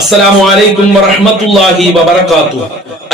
السلام عليكم ورحمة الله وبركاته.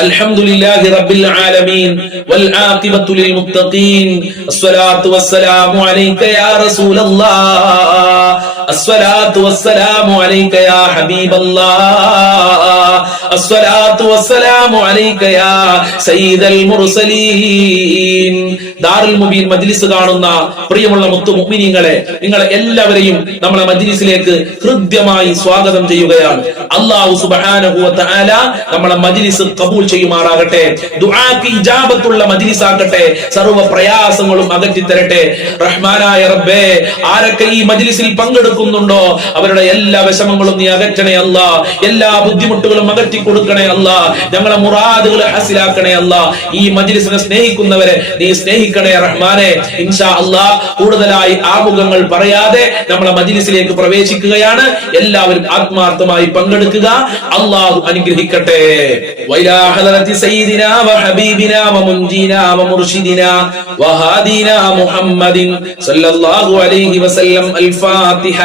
الحمد لله رب العالمين والعاقبة للمتقين. الصلاة والسلام عليك يا رسول الله. الصلاة والسلام عليك يا حبيب الله. الصلاة والسلام عليك يا سيد المرسلين. ദാറുൽ മുബീൻ മജ്ലിസ് കാണുന്ന പ്രിയമുള്ള മുത്തു മുഅ്മിനീങ്ങളെ, നിങ്ങളെ എല്ലാവരെയും നമ്മുടെ മജ്ലിസിലേക്ക് ഹൃദ്യമായി സ്വാഗതം ചെയ്യുകയാണ്. അല്ലാഹു സുബ്ഹാനഹു വ തആല നമ്മുടെ മജ്ലിസ് കബൂൽ ചെയ്യുമാറാകട്ടെ. ദുആക്ക് ഇജാബത്തുള്ള മജ്ലിസ് ആക്കട്ടെ. സർവ്വ പ്രയാസങ്ങളും അകറ്റി തരട്ടെ. റഹ്മാനായ റബ്ബേ, ആരൊക്കെ ഈ മജ്ലിസിൽ പങ്കെടുക്കുന്നുണ്ടോ അവരുടെ എല്ലാ വിഷമങ്ങളും നീ അകറ്റണേ അല്ലാ. എല്ലാ ബുദ്ധിമുട്ടുകളും അകറ്റി കൊടുക്കണേ അല്ലാ. ഞങ്ങളെ മുറാദുകൾ ഹാസിലാക്കണേ അല്ലാ. ഈ മജ്ലിസിനെ സ്നേഹിക്കുന്നവരെ നീ സ്നേഹിക്കണേ റഹ്മാനെ. ഇൻഷാ അല്ലാഹ് കൂടുതലായി ആമുഖങ്ങൾ പറയാതെ നമ്മളെ മജ്ലിസിലേക്ക് പ്രവേശിക്കുകയാണ്. എല്ലാവരും ആത്മാർത്ഥമായി പങ്കെടുക്കുക. അല്ലാഹു അനുഗ്രഹിക്കട്ടെ. വൈലാ ഹദറത്തി സയ്യിദിനാ വഹബീബിനാ വമുൻജീനാ വമുർഷിദിനാ വഹാദീനാ മുഹമ്മദിൻ സല്ലല്ലാഹു അലൈഹി വസല്ലം. അൽ-ഫാത്തിഹ.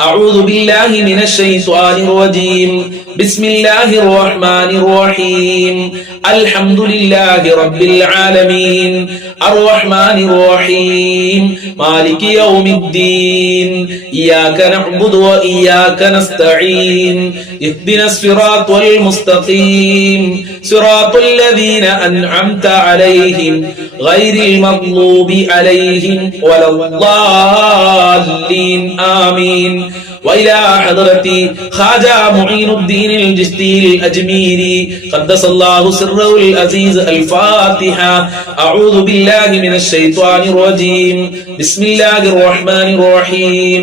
അഊദു ബില്ലാഹി മിനശ് ശൈത്വാനിർ റജീം. ബിസ്മില്ലാഹിർ റഹ്മാനിർ റഹീം. അൽഹംദുലില്ലാഹി റബ്ബിൽ ആലമീൻ അർ-റഹ്മാനിർ റഹീം മാലികി യൗമിദ്ദീൻ. ഇയ്യാക നഅ്ബുദു വ ഇയ്യാക നസ്തഈൻ. ഇഹ്ദിനസ് സിറാത്തൽ മുസ്തഖീം സിറാത്തൽ ലദീന അൻഅംത അലൈഹിം ഗൈറിൽ മഗ്ലൂബി അലൈഹിം വലദ്ദാല്ലീൻ. ആമീൻ. وإلى حضرة خواجة معين الدين الجشتي الأجميري قدس الله سره العزيز. الفاتحة. أعوذ بالله من الشيطان الرجيم. بسم الله الرحمن الرحيم.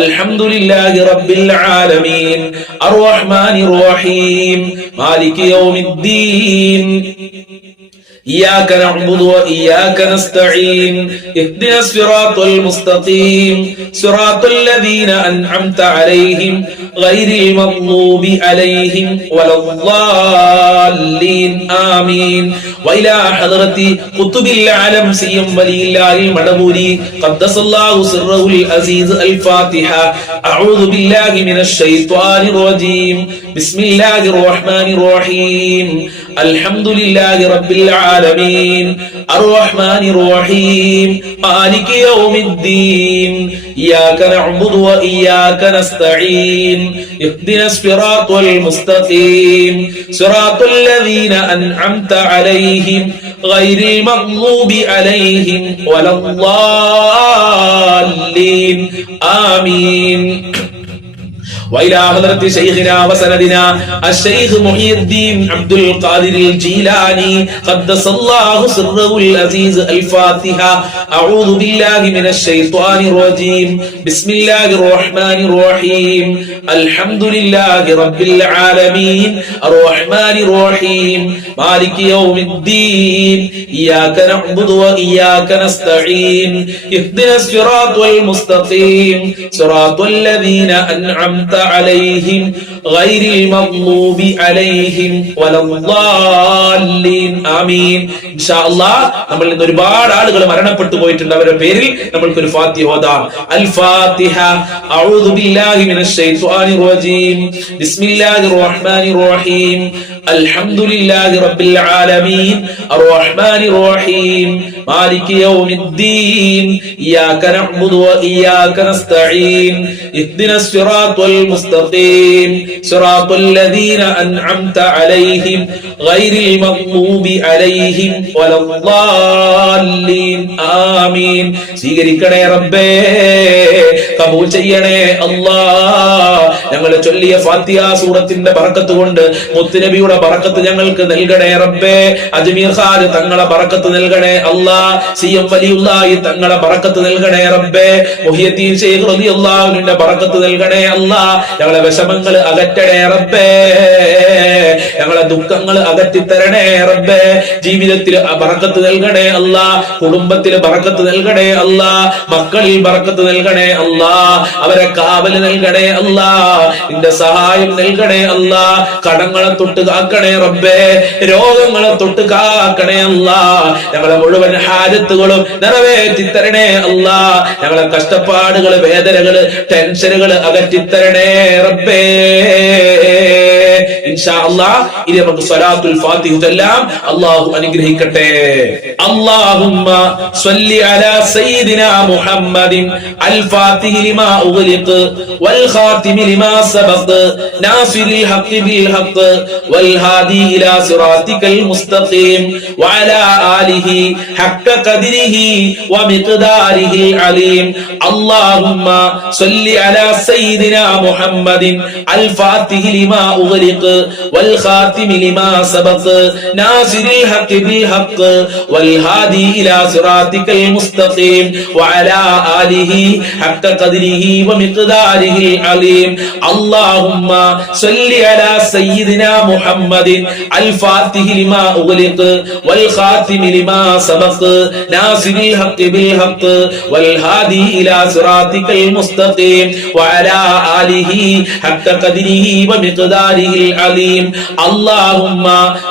الحمد لله رب العالمين الرحمن الرحيم مالك يوم الدين. إياك نعبد وإياك نستعين. اهدنا الصراط المستقيم صراط الذين أنعمت عليهم غير المغضوب عليهم ولا الضالين. آمين. وإلى حضرة قطب العالم سيم ولي الله المدبوري قدس الله سره العزيز. الفاتحة. أعوذ بالله من الشيطان الرجيم. بسم الله الرحمن الرحيم. الحمد لله رب العالمين الرحمن الرحيم مالك يوم الدين. إياك نعبد وإياك نستعين. اهدنا الصراط المستقيم صراط الذين أنعمت عليهم غير المغضوب عليهم ولا الضالين. آمين. وإلى حضرة شيخنا وسندنا الشيخ محي الدين عبد القادر الجيلاني قدس الله سره العزيز. الفاتحة. أعوذ بالله من الشيطان الرجيم. بسم الله الرحمن الرحيم. الحمد لله رب العالمين الرحمن الرحيم مالك يوم الدين. إياك نعبد وإياك نستعين. اهدنا الصراط المستقيم صراط الذين أنعمت عليهم غير المغضوب عليهم ولا الضالين. ആമീൻ. ഇൻഷാ അല്ലാഹ് നമ്മൾ ഇന്ന് ഒരുപാട് ആളുകൾ മരണപ്പെട്ടു പോയിട്ടുണ്ട്. അവരുടെ പേരിൽ നമ്മൾക്ക് ഒരു ഫാത്തിഹ ഓതാം. അൽ ഫാത്തിഹ. അഊദു ബില്ലാഹി മിനശ് ശൈത്വാനിർ റജീം. ബിസ്മില്ലാഹിർ റഹ്മാനിർ റഹീം. അൽഹംദുലില്ലാഹി റബ്ബിൽ ആലമീൻ അർറഹ്മാനിർ റഹീം മാലികി യൗമിദ്ദീൻ. ഇയ്യാക നഅ്ബുദു വ ഇയ്യാക നസ്തഈൻ. ഇഹ്ദിനസ് സിറാത്തൽ മുസ്തഖീം സിറാത്തൽ ലദീന അൻഅംത അലൈഹിം ഗൈറിൽ മഗ്ദൂബി അലൈഹിം വലദ്ദാല്ലീൻ. ആമീൻ. സ്വീകരിക്കണേ റബ്ബേ, കബൂൽ ചെയ്യണേ അല്ലാഹ്. ഞങ്ങൾ ചൊല്ലിയ ഫാത്തിഹ സൂറത്തിന്റെ ബറക്കത്ത് കൊണ്ട് മുത്തുനബിയുടെ ബറക്കത്ത് ഞങ്ങൾക്ക് നൽകണേ റബ്ബേ. അജ്മീർ ഖാജ തങ്ങളെ ബറക്കത്ത് നൽകണേ അല്ലാഹ്. സിഎം വലിയുള്ളാഹി തങ്ങളെ ബറക്കത്ത് നൽകണേ റബ്ബേ. മുഹിയുദ്ദീൻ ശൈഖ് റളിയല്ലാഹു അൻഹുവിന്റെ ബറക്കത്ത് നൽകണേ അല്ലാഹ്. ഞങ്ങളെ വിഷമങ്ങൾ അകറ്റണേ റബ്ബേ. ഞങ്ങളെ ദുഃഖങ്ങൾ അകറ്റി തരണേ റബ്ബേ. ജീവിതത്തിൽ ബറക്കത്ത് നൽകണേ അല്ലാഹ്. കുടുംബത്തിൽ ബറക്കത്ത് നൽകണേ അല്ലാഹ്. മക്കളിൽ ബറക്കത്ത് നൽകണേ അല്ലാഹ്. അവരെ കാവൽ നൽകണേ അല്ലാഹ്. നിന്റെ സഹായം നൽകണേ അല്ലാഹ്. കടങ്ങളെ തൊട്ട് കാക്കണേ റബ്ബേ. രോഗങ്ങളെ തൊട്ട് കാക്കണേ അല്ലാഹ്. ഞങ്ങളെ മുഴുവൻ ഹാജത്തുകളും നിറവേറ്റി തരണേ അല്ലാഹ്. ഞങ്ങളെ കഷ്ടപ്പാടുകൾ, വേദനകൾ, ടെൻഷനുകൾ അകറ്റി തരണേ റബ്ബേ. ഇൻഷാ അല്ലാഹ് ഇനി നമുക്ക് സ്വലാത്തുൽ ഫാത്തിഹ ചൊല്ലാം. അല്ലാഹു അനുഗ്രഹിക്കട്ടെ. അല്ലാഹുമ്മ സ്വല്ലി അലാ സയ്യിദിനാ മുഹമ്മദിൻ അൽ ഫാത്തിഹി ലിമാ ഉഗ്ലിഖ് വൽ ഖാതിമി ലിമാ സബഖ് നാസിറിൽ ഹഖ് ബിൽ ഹഖ് വൽ ഹാദി ഇലാ സിറാത്തിക്കൽ മുസ്തഖീം വഅലാ ആലിഹി ഹഖ്ക ഖദ്രിഹി വമിഖ്ദാരിഹി അലീം. അല്ലാഹുമ്മ സ്വല്ലി അലാ സയ്യിദിനാ മുഹമ്മദിൻ അൽ ഫാത്തിഹി ലിമാ ഉഗ്ലിഖ് വൽ ഖാതിമി ലിമാ സബഖ് നാസിറിൽ ഹഖ് ബിൽ ഹഖ് വൽ ഹാദി ഇലാ സിറാത്തിക്കൽ മുസ്തഖീം വഅലാ ആലിഹി ഹഖ്ക ഖദ്രിഹി വമിഖ്ദാരിഹി അലീം. അല്ലാഹുമ്മ സ്വല്ലി അലാ സയ്യിദിനാ മുഹമ്മദിൻ അൽ ഫാത്തിഹി ലിമാ ഉഗ്ലിഖ് വൽ ഖാതിമി ലിമാ സബഖ് നാസിറിൽ ഹഖ് ബിൽ ഹഖ് വൽ ഹാദി ഇലാ സിറാത്തിക്കൽ മുസ്തഖീം വഅലാ ആലിഹി ഹഖ്ക ഖദ്രിഹി വമിഖ്ദാരിഹി അലീം. അല്ലാഹുമ്മ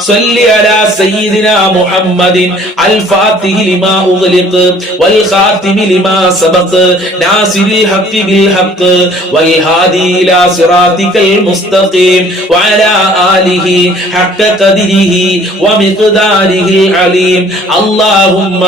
സ്വല്ലി അലാ സയ്യിദിനാ മുഹമ്മദിൻ അൽ ഫാത്തിഹി ലിമാ ഉഗ്ലിഖ് വൽ ഖാതിമി ലിമാ സബഖ് നാസിറിൽ ഹഖ് ബിൽ ഹഖ് വൽ ഹാദി ഇലാ സിറാത്തിക്കൽ മുസ്തഖീം വഅലാ ആലിഹി ഹഖ്ക ഖദ്രിഹി വമിഖ്ദാരിഹി അലീം. അല്ലാഹുമ്മ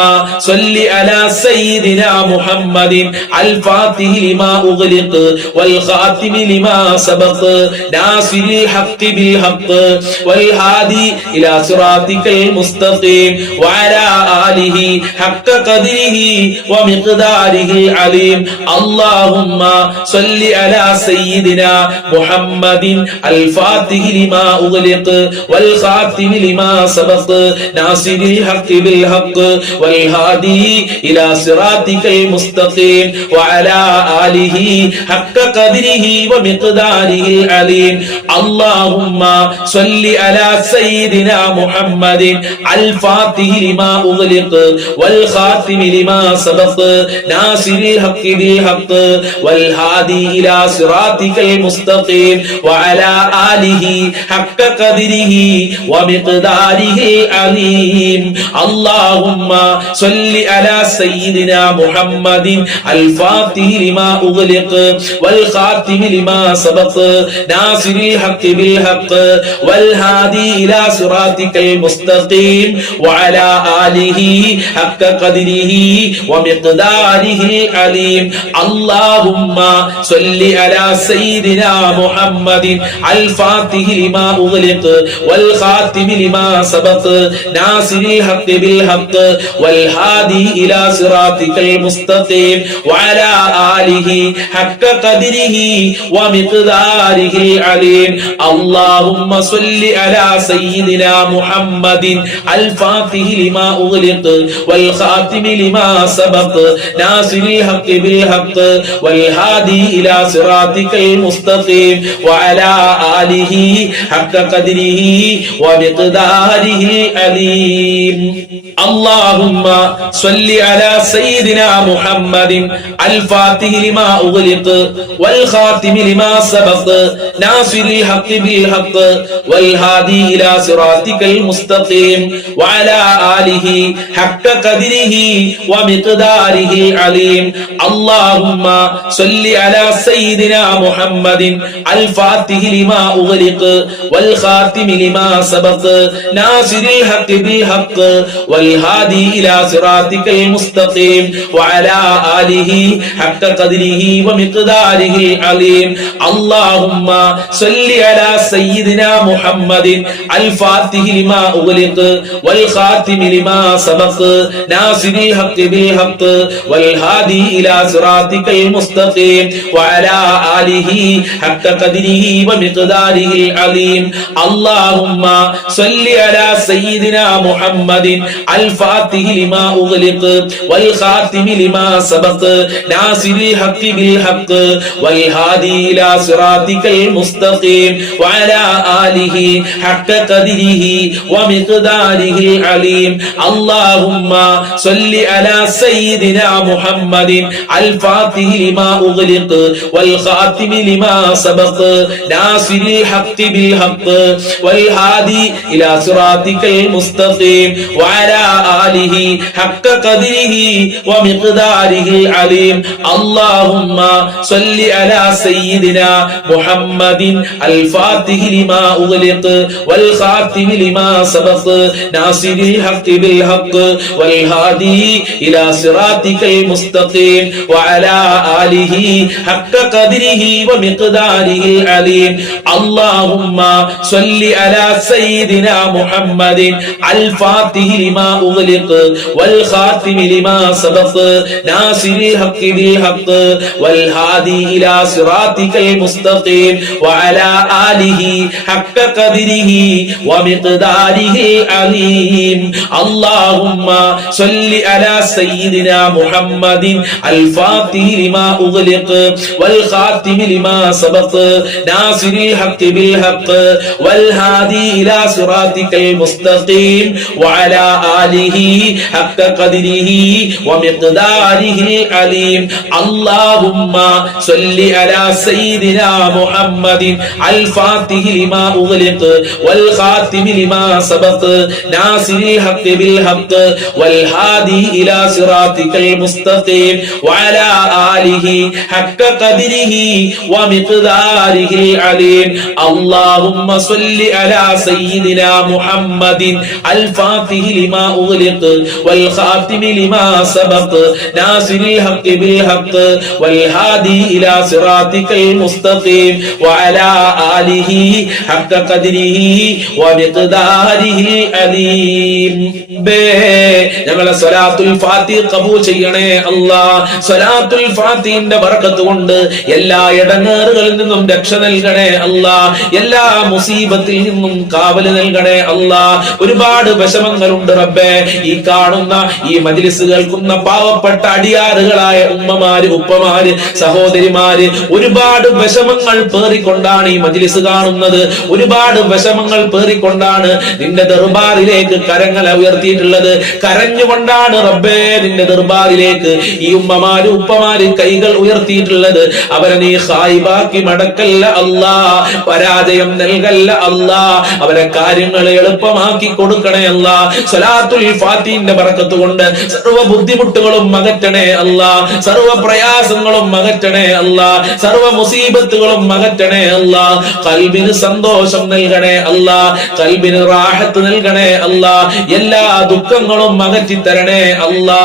സ്വല്ലി അലാ സയ്യിദിനാ മുഹമ്മദിൻ അൽ ഫാത്തിഹി ലിമാ ഉഗ്ലിഖ് വൽ ഖാതിമി ലിമാ സബഖ് നാസിറിൽ ഹഖ് ബിൽ ഹഖ് വൽ ഹാദി ഇലാ സിറാത്തിക്കൽ മുസ്തഖീം വഅലാ ആലിഹി ഹഖ്ക ഖദ്രിഹി വമിഖ്ദാരിഹി അലീം. അല്ലാഹുമ്മ സ്വല്ലി അലാ സയ്യിദിനാ മുഹമ്മദിൻ അൽ ഫാത്തിഹി ലിമാ ഉഗ്ലിഖ് വൽ ഖാതിമി ലിമാ സബഖ് നാസിറിൽ ഹഖ് ബിൽ ഹഖ് വൽ ഹാദി ഇലാ സിറാത്തിക്കൽ മുസ്തഖീം വഅലാ ആലിഹി ഹഖ്ക ഖദ്രിഹി വമിഖ്ദാരിഹി അലീം. അല്ലാഹുമ്മ സ്വല്ലി അലാ സയ്യിദിനാ മുഹമ്മദിൻ അൽ ഫാത്തിഹി ലിമാ ഉഗ്ലിഖ് വൽ ഖാതിമി ലിമാ സബഖ് നാസിറിൽ ഹഖ് ബിൽ ഹഖ് വൽ ഹാദി ഇലാ സിറാത്തിക്കൽ മുസ്തഖീം വഅലാ ആലിഹി ഹഖ്ക ഖദ്രിഹി വമിഖ്ദാരിഹി അലീം. അല്ലാഹുമ്മ സ്വല്ലി അലാ സയ്യിദിനാ മുഹമ്മദിൻ അൽ ഫാത്തിഹി ലിമാ ഉഗ്ലിഖ് വൽ ഖാതിമി ലിമാ സബഖ് നാസിറിൽ ഹഖ് ബിൽ ഹഖ് വൽ ഹാദി ഇലാ സിറാത്തിക്കൽ മുസ്തഖീം വഅലാ ആലിഹി ഹഖ്ക ഖദ്രിഹി വമിഖ്ദാരിഹി അലീം. അല്ലാഹുമ്മ സ്വല്ലി അലാ സയ്യിദിനാ മുഹമ്മദിൻ അൽ ഫാത്തിഹി ലിമാ ഉഗ്ലിഖ് വൽ ഖാതിമി ലിമാ സബഖ് നാസിറിൽ ഹഖ് ബിൽ ഹഖ് വൽ ഹാദി ഇലാ സിറാത്തിക്കൽ മുസ്തഖീം വഅലാ ആലിഹി ഹഖ്ക ഖദ്രിഹി വമിഖ്ദാരിഹി അലീം. അല്ലാഹുമ്മ സ്വല്ലി അലാ സയ്യിദിനാ മുഹമ്മദിൻ അൽ ഫാത്തിഹി ലിമാ ഉഗ്ലിഖ് വൽ ഖാതിമി ലിമാ സബഖ് നാസിറിൽ ഹഖ് ബിൽ ഹഖ് വൽ ഹാദി ഇലാ സിറാത്തിക്കൽ മുസ്തഖീം വഅലാ ആലിഹി ഹഖ്ക ഖദ്രിഹി വമിഖ്ദാരിഹി അലീം. അല്ലാഹുമ്മ സ്വല്ലി അലാ സയ്യിദിനാ മുഹമ്മദിൻ അൽ ഫാത്തിഹി ലിമാ ഉഗ്ലിഖ് വൽ ഖാതിമി ലിമാ സബഖ് നാസിറിൽ ഹഖ് ബിൽ ഹഖ് വൽ ഹാദി ഇലാ സിറാത്തിക്കൽ മുസ്തഖീം വഅലാ ആലിഹി ഹഖ്ക ഖദ്രിഹി വമിഖ്ദാരിഹി അലീം. അല്ലാഹുമ്മ സ്വല്ലി അലാ സയ്യിദിനാ മുഹമ്മദിൻ അൽ ഫാത്തിഹി ലിമാ ഉഗ്ലിഖ് വൽ ഖാതിമി ലിമാ സബഖ് നാസിറിൽ ഹഖ് ബിൽ ഹഖ് വൽ ഹാദി ഇലാ സിറാത്തിക്കൽ മുസ്തഖീം വഅലാ ആലിഹി ഹഖ്ക ഖദ്രിഹി വമിഖ്ദാരിഹി അലീം. അല്ലാഹുമ്മ സ്വല്ലി അലാ സയ്യിദിനാ മുഹമ്മദിൻ അൽ ഫാത്തിഹി ലിമാ ഉഗ്ലിഖ് വൽ ഖാതിമി ലിമാ സബഖ് നാസിറിൽ ഹഖ് ബിൽ ഹഖ് വൽ ഹാദി ഇലാ സിറാത്തിക്കൽ മുസ്തഖീം വഅലാ ആലിഹി ഹഖ്ക ഖദ്രിഹി വമിഖ്ദാരിഹി അലീം. അല്ലാഹുമ്മ സ്വല്ലി അലാ സയ്യിദിനാ മുഹമ്മദിൻ അൽ ഫാത്തിഹി ലിമാ ഉഗ്ലിഖ് വൽ ഖാതിമി ലിമാ സബഖ് നാസിറിൽ ഹഖ് ബിൽ ഹഖ് വൽ ഹാദി ഇലാ സിറാത്തിക്കൽ മുസ്തഖീം വഅലാ ആലിഹി ഹഖ്ക ഖദ്രിഹി വമിഖ്ദാരിഹി അലീം. അല്ലാഹുമ്മ സ്വല്ലി അലാ സയ്യിദിനാ മുഹമ്മദിൻ അൽ ഫാത്തിഹി ലിമാ ഉഗ്ലിഖ് വൽ ഖാതിമി ലിമാ സബഖ് നാസിറിൽ ഹഖ് ബിൽ ഹഖ് വൽ ഹാദി ഇലാ സിറാത്തിക്കൽ മുസ്തഖീം വഅലാ ആലിഹി ഹഖ്ക ഖദ്രിഹി വമിഖ്ദാരിഹി അലീം. അല്ലാഹുമ്മ സ്വല്ലി അലാ സയ്യിദിനാ മുഹമ്മദിൻ അൽ ഫാത്തിഹി لما أغلق والخاتم لما سبق ناصر الحق بالحق والهادي إلى صراطك المستقيم وعلى آله حق قدره ومقداره العظيم اللهم صل على سيدنا محمد الفاتح لما أغلق والخاتم لما سبق ناصر الحق بالحق والهادي إلى صراطك المستقيم وعلى آله حق قدره ومقداره العظيم اللهم صل على سيدنا محمد الفاتح لما أغلق والخاتم لما سبق ناصر الحق بالحق والهادي إلى صراطك المستقيم وعلى آله حق قدره ومقداره العظيم اللهم صل على سيدنا محمد الفاتح لما أغلق والخاتم لما سبق ناصر الحق بالحق والهادي إلى صراطك المستقيم وعلى آله حق قدره ومقداره العظيم اللهم صل على سيدنا محمد الفاتح لما أغلق والخاتم لما سبق ناصر الحق بالحق والهادي إلى صراطك المستقيم وعلى آله حق قدره ومقداره العظيم ഞങ്ങളെ സ്വലാത്തുൽ ഫാത്തിഹ ഖബൂൽ ചെയ്യണേ അല്ലാഹ്. സ്വലാത്തുൽ ഫാത്തിഹിന്റെ ബർക്കത്ത് കൊണ്ട് എല്ലാ ഇടങ്ങേറുകളിൽ നിന്നും രക്ഷ നൽകണേ അല്ലാഹ്. എല്ലാ മുസീബത്തിൽ നിന്നും കാവൽ നൽകണേ അല്ലാഹ്. ഒരുപാട് വിഷമങ്ങളുണ്ട് റബ്ബേ. ഈ കാണുന്ന ഈ മജ്ലിസ് കേൾക്കുന്ന പാവപ്പെട്ട അടിയാറുകളായ ഉമ്മമാര്, ഉപ്പമാര്, സഹോദരിമാര് ഒരുപാട് വിഷമങ്ങൾ പേറിക്കൊണ്ടാണ് ഈ മജ്ലിസ് കാണുന്നത്. ഒരുപാട് വിഷമങ്ങൾ പേറിക്കൊണ്ടാണ് നിന്റെ ദർബാറിലേക്ക് കരങ്ങൾ ഉയർത്തിയിട്ടുള്ളത്. കരഞ്ഞുകൊണ്ടാണ് റബ്ബേ നിന്റെ ദർബാറിലേക്ക് ഈ ഉമ്മമാര്, ഉപ്പമാര് കൈകൾ ഉയർത്തിയിട്ടുള്ളത്. അവരെ നീ ഖായിബാക്കി മടക്കല്ല അല്ലാ, പരാജയം നൽകല്ല അല്ലാ. അവരെ കാര്യങ്ങൾ എളുപ്പമാക്കി കൊടുക്കണേ അല്ലാ. സ്വലാത്തുൽ ഫാത്തിഹിന്റെ ബർക്കത്ത് കൊണ്ട് സർവ്വ ബുദ്ധിമുട്ടുകളും അകറ്റണേ അല്ലാ. സർവ്വ പ്രയാസങ്ങളും അകറ്റണേ അല്ലാ. സർവ്വ മുസീബത്തുകളും അകറ്റണേ അല്ലാ. ഖൽബിന് സന്തോഷം നൽകണേ അല്ലാ. ഖൽബിന് റാഹത്ത് നൽകണേ അല്ലാ. എല്ലാ ദുഃഖങ്ങളും അകറ്റി തരണേ അല്ലാ.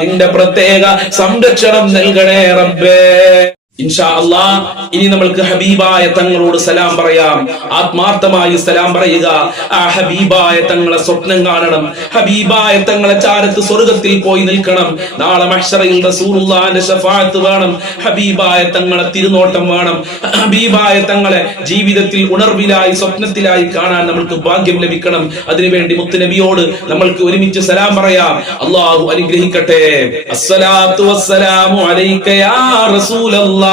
നിന്റെ പ്രത്യേക സംരക്ഷണം നൽകണേ റബ്ബേ. ഇൻഷാ അല്ലാഹ് ഇനി നമ്മൾക്ക് ഹബീബായ തങ്ങളോട് സലാം പറയാം. ആത്മാർത്ഥമായി സലാം പറയുക. ആ ഹബീബായ തങ്ങളെ സ്വപ്നം കാണണം. ഹബീബായ തങ്ങളെ ചാരത്ത് സ്വർഗത്തിൽ പോയി നിൽക്കണം. നാളെ മഹ്ശറയിൽ റസൂലുള്ളാഹിന്റെ ശഫാഅത്ത് വേണം. ഹബീബായ തങ്ങളെ തിരുനോട്ടം വേണം. ഹബീബായ തങ്ങളെ ജീവിതത്തിൽ ഉണർവിലായി, സ്വപ്നത്തിലായി കാണാൻ നമ്മൾക്ക് ഭാഗ്യം ലഭിക്കണം. അതിനുവേണ്ടി മുത്തുനബിയോട് നമ്മൾക്ക് ഒരുമിച്ച് സലാം പറയാം. അല്ലാഹു അനുഗ്രഹിക്കട്ടെ. അസ്സലാത്തു വസ്സലാമു അലൈക യാ റസൂലല്ലാഹ്.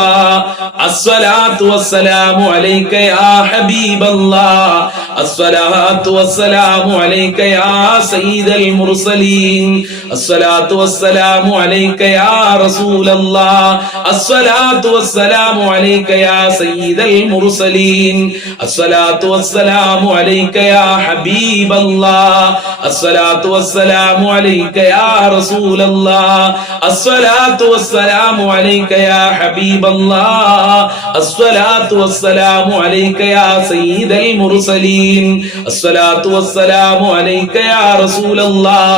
അസ്സലാത്തു വസ്സലാമു അലൈക യാ ഹബീബല്ലാഹ്. അസ്സലാത്തു വസ്സലാമു അലൈക യാ സയ്യിദൽ മുർസലീൻ. അസ്സലാത്തു വസ്സലാമു അലൈക യാ റസൂലല്ലാഹ്. അസ്സലാത്തു വസ്സലാമു അലൈക യാ സയ്യിദൽ മുർസലീൻ. അസ്സലാത്തു വസ്സലാമു അലൈക യാ ഹബീബല്ലാഹ്. അസ്സലാത്തു വസ്സലാമു അലൈക യാ റസൂലല്ലാഹ്. അസ്സലാത്തു വസ്സലാമു അലൈക യാ ഹബീബല്ലാഹ്. الصلاة والسلام عليك يا سيد المرسلين. الصلاة والسلام عليك يا رسول الله.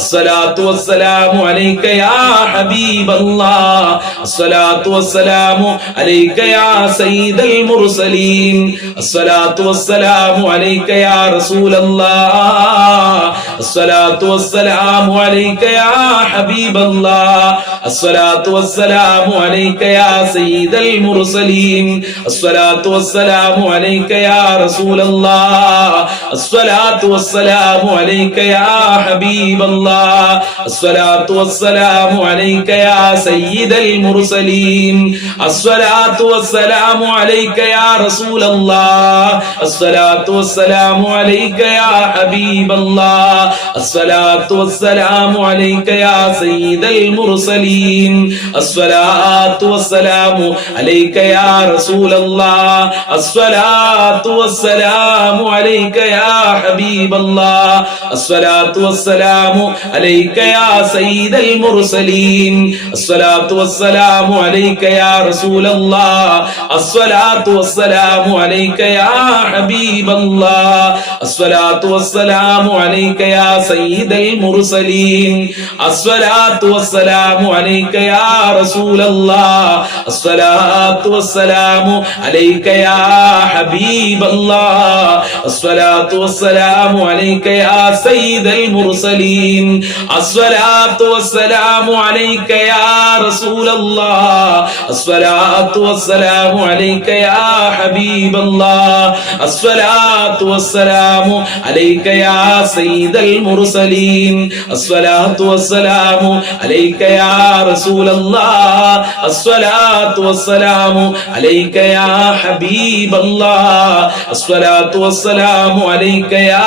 الصلاة والسلام عليك يا حبيب الله. الصلاة والسلام عليك يا سيد المرسلين. الصلاة والسلام عليك يا رسول الله. الصلاة والسلام عليك يا حبيب الله. الصلاة والسلام عليك يا سيد المرسلين. الصلاة والسلام عليك يا رسول الله. الصلاة والسلام عليك يا حبيب الله. الصلاة والسلام عليك يا سيد المرسلين. الصلاة والسلام عليك يا رسول الله. الصلاة والسلام عليك يا حبيب الله. الصلاة والسلام عليك يا سيد المرسلين. الصلاة والسلام വസ്സലാമു അലൈക യാ റസൂലല്ലാഹ് അസ്സലാത്തു വസ്സലാമു അലൈക യാ ഹബീബല്ലാഹ് അസ്സലാത്തു വസ്സലാമു അലൈക യാ സയ്യിദൽ മുർസലീൻ അസ്സലാത്തു വസ്സലാമു അലൈക യാ റസൂലല്ലാഹ് അസ്സലാത്തു വസ്സലാമു അലൈക യാ ഹബീബല്ലാഹ് അസ്സലാത്തു വസ്സലാമു അലൈക യാ സയ്യിദൽ മുർസലീൻ അസ്സലാത്തു വസ്സലാമു അലൈക യാ റസൂലല്ലാഹ് അസ്സലാത്തു വസ്സലാമു അലൈക യാ ഹബീബല്ലാഹ് അസ്സലാത്തു വസ്സലാമു അലൈക യാ സയ്യിദൽ മുർസലീൻ അസ്സലാത്തു വസ്സലാമു അലൈക യാ റസൂലല്ലാഹ് അസ്സലാത്തു വസ്സലാമു അലൈക യാ ഹബീബല്ലാഹ് അസ്സലാത്തു വസ്സലാമു അലൈക യാ സയ്യിദൽ മുർസലീൻ അസ്സലാത്തു വസ്സലാമു അലൈക യാ റസൂലല്ലാഹ് അസ്സലാത്തു വസ്സലാമു അലൈക യാ ഹബീബല്ലാഹ് അസ്സലാത്തു വസ്സലാമു അലൈക യാ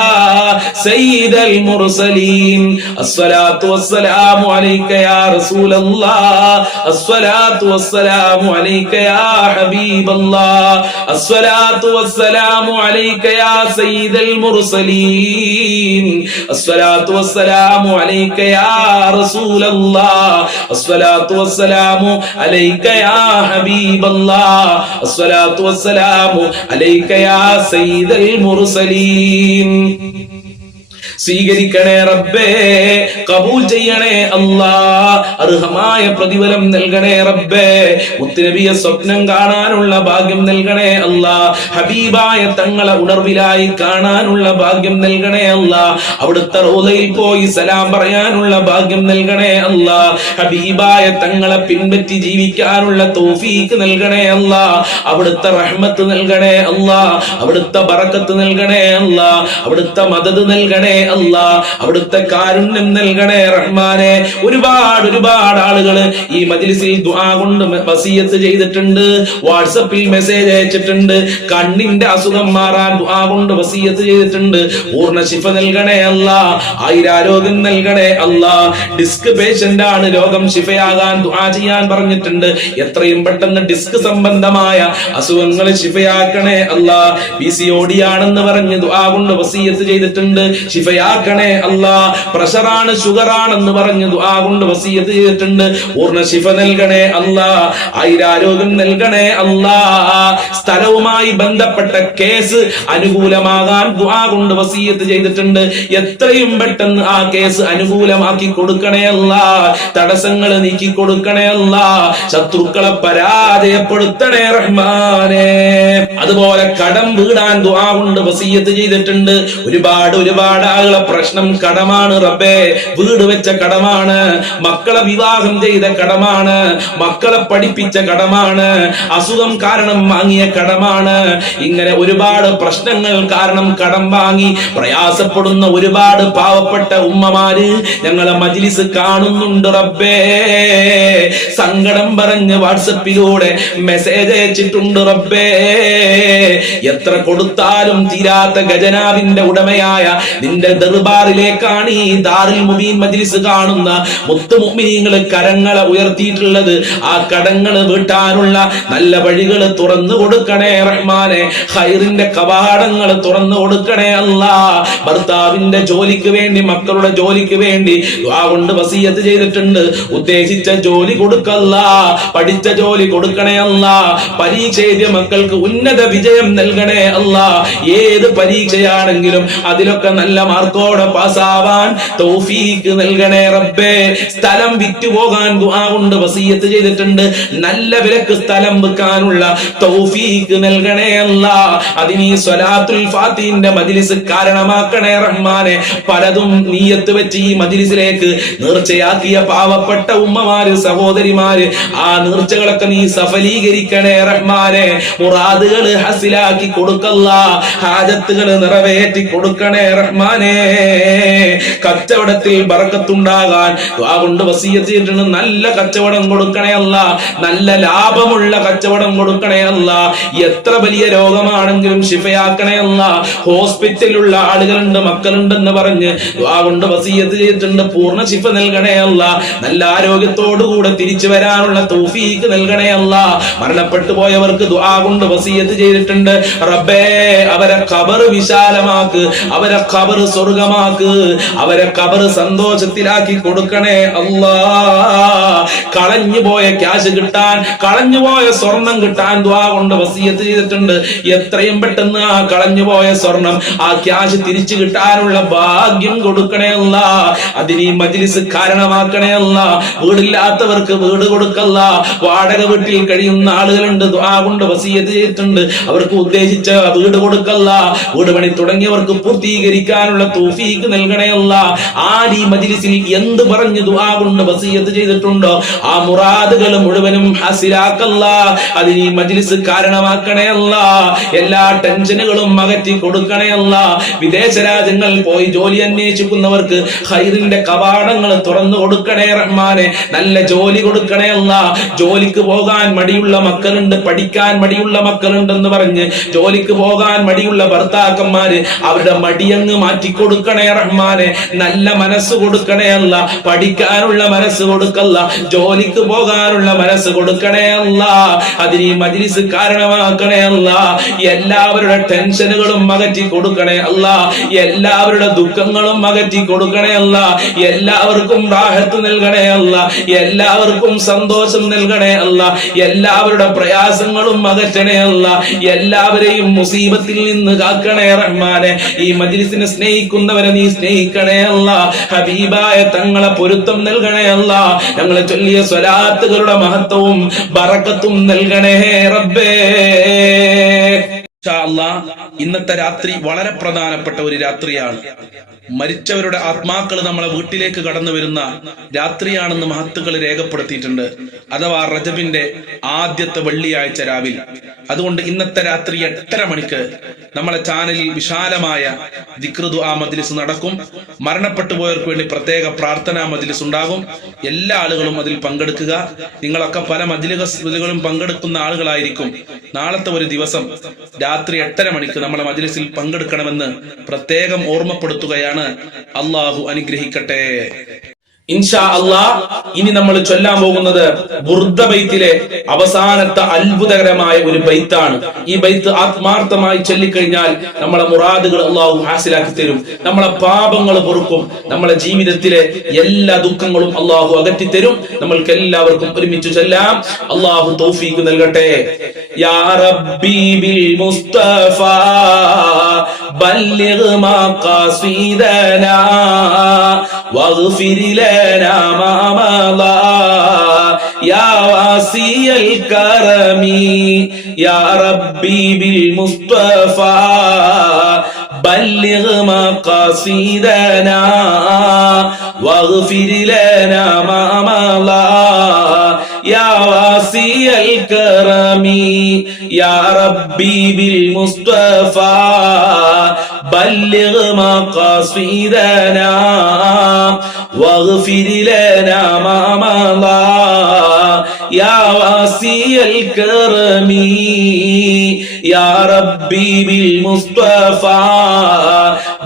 സയ്യിദൽ മുർസലീൻ അസ്സലാത്തു വസ്സലാമു അലൈക യാ റസൂലല്ലാഹ് അസ്സലാത്തു വസ്സലാമു അലൈക യാ ഹബീബല്ലാഹ് അസ്സലാത്തു വസ്സലാമു അലൈക യാ സയ്യിദൽ മുർസലീൻ അസ്സലാത്തു വസ്സലാമു അലൈക യാ റസൂലല്ലാഹ് അസ്സലാത്തു വസ്സലാമു അലൈക യാ ഹബീബല്ലാഹ് അസ്സലാത്തു വസ്സലാമു അലൈക യാ സയ്യിദൽ മുർസലീൻ. സ്വീകരിക്കണേ റബ്ബേ, കബൂൽ ചെയ്യണേ അല്ലാ, അർഹമായ പ്രതിഫലം നൽകണേ റബ്ബേ, മുത്തുനബിയെ സ്വപ്നം കാണാനുള്ള ഭാഗ്യം നൽകണേ അല്ലാ, ഹബീബായ തങ്ങളെ ഉണർവിലായി കാണാനുള്ള ഭാഗ്യം നൽകണേ അല്ലാ, അവിടുത്തെ റൗളയിൽ പോയി സലാം പറയാനുള്ള ഭാഗ്യം നൽകണേ അല്ലാ, ഹബീബായ തങ്ങളെ പിൻപറ്റി ജീവിക്കാനുള്ള തൗഫീഖ് നൽകണേ അല്ലാ, അവിടുത്തെ റഹ്മത്ത് നൽകണേ അല്ലാ, അവിടുത്തെ ബറക്കത്ത് നൽകണേ അല്ലാ, അവിടുത്തെ മദദ് നൽകണേ അല്ലാ, അവിടുത്തെ കാരുണ്യം നൽകണേ റഹ്മാനെ. ഒരുപാട് ആളുകൾ ഈ മജ്ലിസിൽ ദുആ കൊണ്ട് വസിയത്ത് ചെയ്തിട്ടുണ്ട്, വാട്സപ്പിൽ മെസ്സേജ് അയച്ചിട്ടുണ്ട്, കണ്ണിന്റെ അസുഖം മാറാൻ ദുആ കൊണ്ട് വസിയത്ത് ചെയ്തിട്ടുണ്ട്. പൂർണ്ണ ശിഫ നൽകണേ അല്ലാ, ആയുരാരോഗ്യം നൽകണേ അല്ലാ. ഡിസ്ക് പേഷ്യന്റ് ആണ്, രോഗം ശിഫയാകാൻ ദുആ ചെയ്യാൻ പറഞ്ഞിട്ടുണ്ട്. എത്രയും പെട്ടെന്ന് ഡിസ്ക് സംബന്ധമായ അസുഖങ്ങൾ ശിഫയാക്കണേ അല്ലാ. PCOD ആണെന്ന് പറഞ്ഞ് ദുആ കൊണ്ട് വസിയത്ത് ചെയ്തിട്ടുണ്ട്, ശിഫയാക്കണേ അല്ലാ. പ്രഷറാണ്, ഷുഗറാണെന്ന് പറഞ്ഞ് ദുആ കൊണ്ട് വസിയത്ത് ചെയ്തിട്ടുണ്ട്, പൂർണ്ണ ശിഫ നൽകണേ അല്ലാ, ആയുരാരോഗ്യം നൽകണേ അല്ലാ. സ്ഥലവുമായി ബന്ധപ്പെട്ട കേസ് അനുകൂലമാകാൻ ദുആ കൊണ്ട് വസിയത്ത് ചെയ്തിട്ടുണ്ട്, എത്രയും പെട്ടെന്ന് ആ കേസ് അനുകൂലമാക്കി കൊടുക്കണേ അല്ലാ, തടസ്സങ്ങൾ നീക്കി കൊടുക്കണേ അല്ലാ, ശത്രുക്കളെ പരാജയപ്പെടുത്തണേ റഹ്മാനെ. അതുപോലെ കടം വീടാൻ ദുആ കൊണ്ട് വസിയത്ത് ചെയ്തിട്ടുണ്ട്. ഒരുപാട് ആളുകളെ പ്രശ്നം കടമാണ് റബ്ബേ, വീട് വെച്ച കടമാണ്, മക്കളെ വിവാഹം ചെയ്ത കടമാണ്, മക്കളെ പഠിപ്പിച്ച കടമാണ്, അസുഖം കാരണം വാങ്ങിയ കടമാണ്. ഇങ്ങനെ ഒരുപാട് പ്രശ്നങ്ങൾ കാരണം കടം വാങ്ങി പ്രയാസപ്പെടുന്ന ഒരുപാട് പാവപ്പെട്ട ഉമ്മമാര് ഞങ്ങളെ മജ്ലിസ് കാണുന്നുണ്ട് റബ്ബേ. സങ്കടം പറഞ്ഞ് വാട്സപ്പിലൂടെ മെസ്സേജ് അയച്ചിട്ടുണ്ട് റബ്ബേ. എത്ര കൊടുത്താലും തീരാത്ത ഖജനാവിന്റെ ഉടമയായ നിന്റെ ദർബാറിലേക്കാണ് ഈ ദാറുൽ മുബീൻ മജ്ലിസ് കാണുന്ന മുത്തു മുഅ്മിനീങ്ങൾ കരങ്ങളെ ഉയർത്തിയിട്ടുള്ളത്. ആ കടങ്ങൾ വീട്ടാനുള്ള നല്ല വഴികൾ തുറന്നു കൊടുക്കണേ റഹ്മാനെ, ഖൈറിന്റെ കവാടങ്ങൾ തുറന്നു കൊടുക്കണേ അല്ലാ. ഭർത്താവിന്റെ ജോലിക്ക് വേണ്ടി, മക്കളുടെ ജോലിക്ക് വേണ്ടി ദുആ കൊണ്ട് വസിയത്ത് ചെയ്തിട്ടുണ്ട്. ഉദ്ദേശിച്ച ജോലി കൊടുക്കല്ലാ, പഠിച്ച ജോലി കൊടുക്കണേ അല്ലാ. പരീക്ഷ എഴുതിയ മക്കൾക്ക് ഉന്നത വിജയം നൽകണേ അല്ലാ. ഏത് പരീക്ഷയാണെങ്കിലും അതിലൊക്കെ നല്ല മാർക്കോടെ പാസ്സാവാൻ തൗഫീഖ് നൽകണേ റബ്ബേ. സ്ഥലം വിറ്റുപോകാൻ ദുആ കൊണ്ട് വസിയത്ത് ചെയ്തിട്ടുണ്ട്, നല്ല വിലക്ക് സ്ഥലം വിൽക്കാനുള്ള തൗഫീഖ് നൽകണേ അല്ലാ. അതിന് ഈ സ്വലാത്തുൽ ഫാത്തിഹിന്റെ മജ്ലിസ് കാരണമാക്കണേ റഹ്മാനെ. പലതും നീയത്ത് വെച്ച് ഈ മജ്ലിസിലേക്ക് നേർച്ചയാക്കിയ പാവപ്പെട്ട ഉമ്മമാര്, സഹോദരിമാര്, ആ നേർച്ചകളൊക്കെ നീ സഫലീകരിക്കണേ റഹ്മാനെ. മുറാദുകൾ ഹസിലാക്കി കൊടുക്കല്ലാ, ഹാജത്തുകൾ നിറവേറ്റി കൊടുക്കണേ റഹ്മാനെ. കച്ചവടത്തിൽ ബറക്കത്തുണ്ടാകാൻ ദുആ കൊണ്ട് വസിയത്ത് ചെയ്തിട്ടുണ്ട്. നല്ല കച്ചവടം കൊടുക്കണേ അല്ല, നല്ല ലാഭമുള്ള കച്ചവടം കൊടുക്കണേ അല്ല. എത്ര വലിയ രോഗമാണെങ്കിലും ശിഫയാക്കണേ അല്ല. ഹോസ്പിറ്റലിലുള്ള ആളുകളുണ്ട്, മക്കളുണ്ടെന്ന് പറഞ്ഞ് ദുആ കൊണ്ട് വസിയത്ത് ചെയ്തിട്ടുണ്ട്. പൂർണ്ണ ശിഫ നൽകണേ അല്ല. നല്ല ആരോഗ്യത്തോടുകൂടെ തിരിച്ചു വരാനുള്ള തൗഫീഖ് നൽകണേ അല്ല. മരണപ്പെട്ടു പോയവർക്ക് ദുആ കൊണ്ട് വസിയത്ത് ചെയ്തിട്ടുണ്ട്. റബ്ബേ അവരെ ഖബർ വിശാലമാക്ക്, അവരെ ഖബർ സ്വർഗമാക്ക്, അവരെ ഖബർ സന്തോഷത്തിലാക്കി കൊടുക്കണേ അല്ലാ. കളഞ്ഞുപോയ ക്യാഷ് കിട്ടാൻ, കളഞ്ഞുപോയ സ്വർണം കിട്ടാൻ ദുആ കൊണ്ട് വസിയത്ത് ചെയ്തിട്ടുണ്ട്. എത്രയും പെട്ടെന്ന് ആ കളഞ്ഞുപോയ സ്വർണം, ആ ക്യാഷ് തിരിച്ചു കിട്ടാനുള്ള ഭാഗ്യം കൊടുക്കണേ അല്ല. അതിന് ഈ മജ്ലിസ് കാരണമാക്കണേ അല്ല. വീടില്ലാത്തവർക്ക് വീട് കൊടുക്കല്ല. വാടക വീട്ടിൽ കഴിയുന്ന ആളുകളുണ്ട്, ദുആ കൊണ്ട് വസിയത്ത് ചെയ്തിട്ടുണ്ട്. അവർക്ക് ഉദ്ദേശിച്ച വീട് കൊടുക്കല്ല. വീട് പണി തുടങ്ങിയവർക്ക് പൂർത്തീകരിക്കാനുള്ള തൗഫീഖ് നൽകണേ അല്ല. ഈ മജ്ലിസിൽ എന്ത് പറഞ്ഞു ദുആ കൊണ്ട് വസിയത്ത് ചെയ്തിട്ടുണ്ടോ ആ മുറാദുകൾ മുഴുവനും ഹാസിലാക്കല്ല. അതിന് ഈ മജ്ലിസ് കാരണമാക്കണേ അല്ല. എല്ലാ ടെൻഷനുകളും അകറ്റി കൊടുക്കണേ അല്ല. വിദേശ രാജ്യങ്ങളിൽ പോയി ജോലി അന്വേഷിക്കുന്നവർക്ക് ഖൈറിന്റെ കവാടങ്ങൾ തുറന്നു കൊടുക്കണേ റഹ്മാനെ. നല്ല ജോലി കൊടുക്കണേ അല്ല. ജോലിക്ക് പോകാൻ മടിയുള്ള മക്കളുണ്ട്, പഠിക്കാൻ മടിയുള്ള മക്കളുണ്ടെന്ന് പറഞ്ഞ് ജോലിക്ക് പോകാൻ മടിയുള്ള ഭർത്താക്കന്മാര് അവരുടെ മടിയങ്ങ് മാറ്റിക്കൊടുക്കണേ റഹ്മാനെ. നല്ല മനസ്സ് കൊടുക്കണേ അല്ല. പഠിക്കാനുള്ള മനസ്സ് കൊടുക്കല്ല, ജോലിക്ക് പോകാനുള്ള മനസ്സ് കൊടുക്കണേ അല്ല. അതിന് ഈ മജ്ലിസ് കാരണമാക്കണേ അല്ല. എല്ലാവരുടെ ടെൻഷനുകളും അകറ്റി കൊടുക്കണേ അല്ല. എല്ലാവരുടെ ദുഃഖങ്ങളും അകറ്റി കൊടുക്കണേ അല്ല. എല്ലാവർക്കും റാഹത്ത് നൽകണേ അല്ല. എല്ലാവർക്കും സന്തോഷം നൽകണേ അല്ല. എല്ലാവരുടെ പ്രയാസങ്ങളും അകറ്റണേ അല്ല. എല്ലാവരെയും മുസീബത്തിൽ നിന്ന് കാക്കണേ റഹ്മാനെ. ഈ മജ്ലിസിനെ സ്നേഹിക്കുന്നവരെ നീ സ്നേഹിക്കണേ അല്ല. ഹബീബായ തങ്ങളെ പൊരുത്തം നൽകണേ അല്ല. ഞങ്ങളെ ചൊല്ലിയ സ്വലാത്തുകളുടെ മഹത്വവും ബറക്കത്തും നൽകണേ റബ്ബേ. ഇന്നത്തെ രാത്രി വളരെ പ്രധാനപ്പെട്ട ഒരു രാത്രിയാണ്. മരിച്ചവരുടെ ആത്മാക്കൾ നമ്മളെ വീട്ടിലേക്ക് കടന്നു വരുന്ന രാത്രിയാണെന്ന് മഹത്തുക്കൾ രേഖപ്പെടുത്തിയിട്ടുണ്ട്. അഥവാ റജബിന്റെ ആദ്യത്തെ വെള്ളിയാഴ്ച രാവിൽ. അതുകൊണ്ട് ഇന്നത്തെ രാത്രി 8:30 മണിക്ക് നമ്മളെ ചാനലിൽ വിശാലമായ ദിക്ർ ദുആ മജ്ലിസ് നടക്കും. മരണപ്പെട്ടു പോയവർക്ക് വേണ്ടി പ്രത്യേക പ്രാർത്ഥനാ മജ്ലിസ് ഉണ്ടാകും. എല്ലാ ആളുകളും അതിൽ പങ്കെടുക്കുക. നിങ്ങളൊക്കെ പല മജ്ലിസുകളിലും പങ്കെടുക്കുന്ന ആളുകളായിരിക്കും. നാളത്തെ ഒരു ദിവസം രാത്രി 8:30 മണിക്ക് നമ്മളെ മജ്ലിസിൽ പങ്കെടുക്കണമെന്ന് പ്രത്യേകം ഓർമ്മപ്പെടുത്തുകയാണ്. അള്ളാഹു അനുഗ്രഹിക്കട്ടെ. ഇൻഷാ അല്ലാഹ് ഇനി നമ്മൾ ചൊല്ലാൻ പോകുന്നത് ബുർദ ബൈത്തിലെ അവസാനത്തെ അത്ഭുതകരമായ ഒരു ബൈത്താണ്. ഈ ബൈത്ത് ആത്മാർത്ഥമായി ചൊല്ലിക്കഴിഞ്ഞാൽ നമ്മളെ മുറാദുകൾ അള്ളാഹു ഹാസിലാക്കി തരും. നമ്മളെ പാപങ്ങൾ പൊറുക്കും. നമ്മളെ ജീവിതത്തിലെ എല്ലാ ദുഃഖങ്ങളും അള്ളാഹു അകറ്റിത്തരും. നമ്മൾക്ക് എല്ലാവർക്കും ഒരുമിച്ച് ചൊല്ലാം. അള്ളാഹു തൗഫീഖ് നൽകട്ടെ. യാ റബ്ബി ബിൽ മുസ്തഫ ബല്ലിഗ് മഖാസിദനാ വഗ്ഫിർ ലനാ മാ മളാ യാ വാസിയൽ കറമി യാ റബ്ബി ബിൽ മുസ്തഫ ബല്ലിഗ് മഖാസിദനാ വഗ്ഫിർ ലനാ മാ മളാ യാ വാസിയൽ കറമി യാ റബ്ബി ബിൽ മുസ്തഫ ബല്ലിഗ് മഖാസിദനാ വഗ്ഫിർ ലനാ മാ മളാ യാ വാസിയൽ കറമി യാ റബ്ബി ബിൽ മുസ്തഫ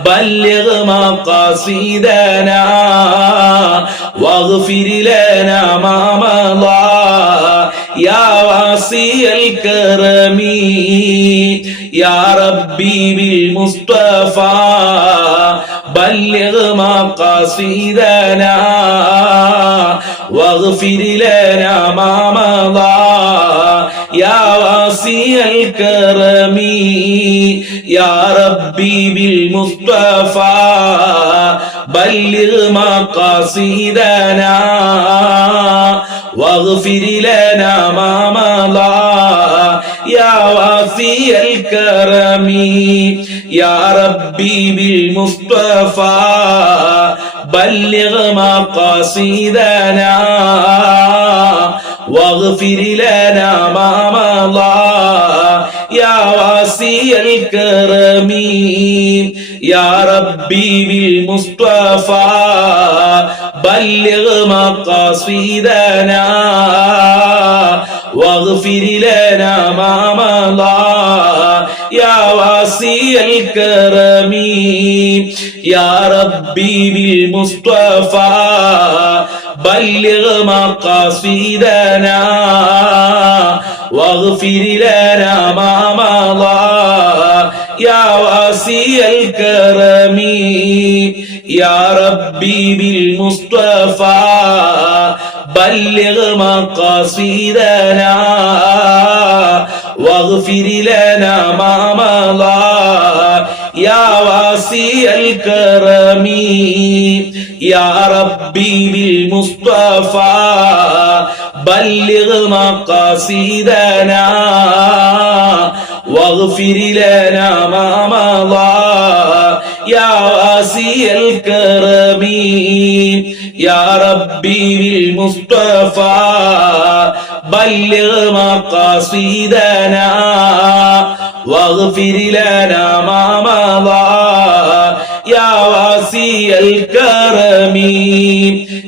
ബല്ലിഗ് മഖാസിദനാ വഗ്ഫിർ ലനാ മാ മളാ യാ വാസിയൽ കറമി യാ റബ്ബി ബിൽ മുസ്തഫ ബല്ലിഗ് മഖാസിദനാ വഗ്ഫിർ ലനാ മാ മളാ യാ വാസിയൽ കറമി യാ റബ്ബി ബിൽ മുസ്തഫ ബല്ലിഗ് മഖാസിദനാ വഗ്ഫിർ ലനാ മാ മളാ യാ വാസിയൽ കറമി യാ റബ്ബി ബിൽ മുസ്തഫ ബല്ലിഗ് മഖാസിദനാ വഗ്ഫിർ ലനാ മാ മളാ يا واسع الكرم يا ربي بالمصطفى بلغ مقاصدنا واغفر لنا ما مضى يا واسع الكرم يا ربي بالمصطفى بلغ مقاصدنا واغفر لنا ما مضى يا واسع الكرم يا ربي بالمصطفى بلغ مقاصدنا واغفر لنا ما مضى يا واسع الكرم يا ربي بالمصطفى بلغ مقاصدنا واغفر لنا ما مضى يا واسع الكرم يا ربي بالمصطفى بلغ مقاصدنا واغفر لنا ما مضى يا واسع الكرم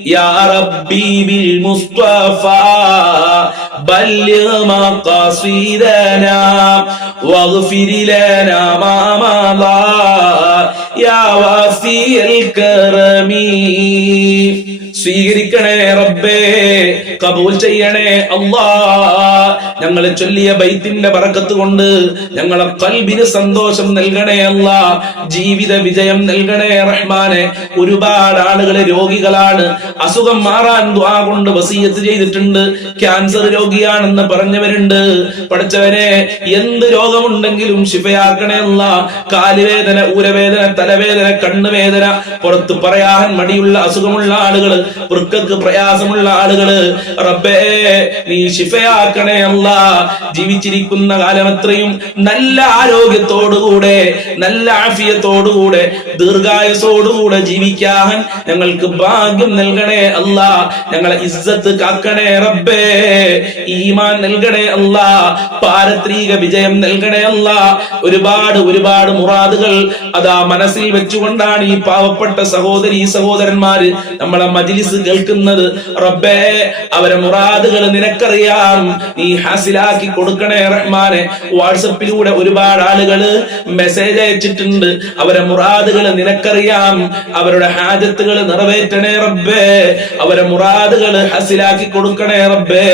يا ربي بالمصطفى بلغ مقاصدنا واغفر لنا ما مضى يا واسع الكرم സ്വീകരിക്കണേ റബ്ബേ, കബൂൽ ചെയ്യണേ അല്ലാ. ഞങ്ങൾ ചൊല്ലിയ ബൈത്തിന്റെ ബറക്കത്ത് കൊണ്ട് ഞങ്ങളെ ഖൽബിന് സന്തോഷം നൽകണേ അല്ലാ. ജീവിത വിജയം നൽകണേ റഹ്മാനെ. ഒരുപാട് ആളുകൾ രോഗികളാണ്, അസുഖം മാറാൻ ദുആ കൊണ്ട് വസിയത്ത് ചെയ്തിട്ടുണ്ട്. ക്യാൻസർ രോഗിയാണെന്ന് പറഞ്ഞവരുണ്ട്. പഠിച്ചവനെ, എന്ത് രോഗമുണ്ടെങ്കിലും ശിഫയാക്കണേ അല്ലാ. കാലുവേദന, ഊരവേദന, തലവേദന, കണ്ണുവേദന, പുറത്ത് പറയാൻ മടിയുള്ള അസുഖമുള്ള ആളുകള്, വൃക്കക്ക് പ്രയാസമുള്ള ആളുകള്, റബ്ബേ നീ ശിഫയാക്കണേ അല്ലാ. ജീവിച്ചിരിക്കുന്ന കാലമത്രയും നല്ല ആരോഗ്യത്തോടുകൂടെ, നല്ല ആഫിയത്തോടുകൂടെ, ദീർഘായുസോടുകൂടെ ജീവിക്കാൻ ഞങ്ങൾക്ക് ഭാഗ്യം നൽകണേ അല്ലാ. ഞങ്ങളെ ഇസ്സത്ത് കാക്കണേ റബ്ബേ. ഈമാൻ നൽകണേ അല്ലാ. പാരത്രിക വിജയം നൽകണേ അല്ലാ. ഒരുപാട് ഒരുപാട് മുറാദുകൾ അതാ മനസ്സിൽ വെച്ചുകൊണ്ടാണ് ഈ പാവപ്പെട്ട സഹോദരി സഹോദരന്മാര് നമ്മളെ മജ്ലിസ് കേൾക്കുന്നത്. റബ്ബേ, അവരെ മുറാദുകൾ നിനക്കറിയാം, നീ ഹാസിലാക്കി കൊടുക്കണേ റഹ്മാനെ. വാട്സപ്പിലൂടെ ഒരുപാട് ആളുകള് മെസ്സേജ് അയച്ചിട്ടുണ്ട്. അവരെ മുറാദുകൾ നിനക്കറിയാം, അവരുടെ ഹാജത്തുകൾ നിറവേറ്റണേ റബ്ബേ. അവരെ മുറാദുകൾ ഹാസിലാക്കി കൊടുക്കണേ റബ്ബേ.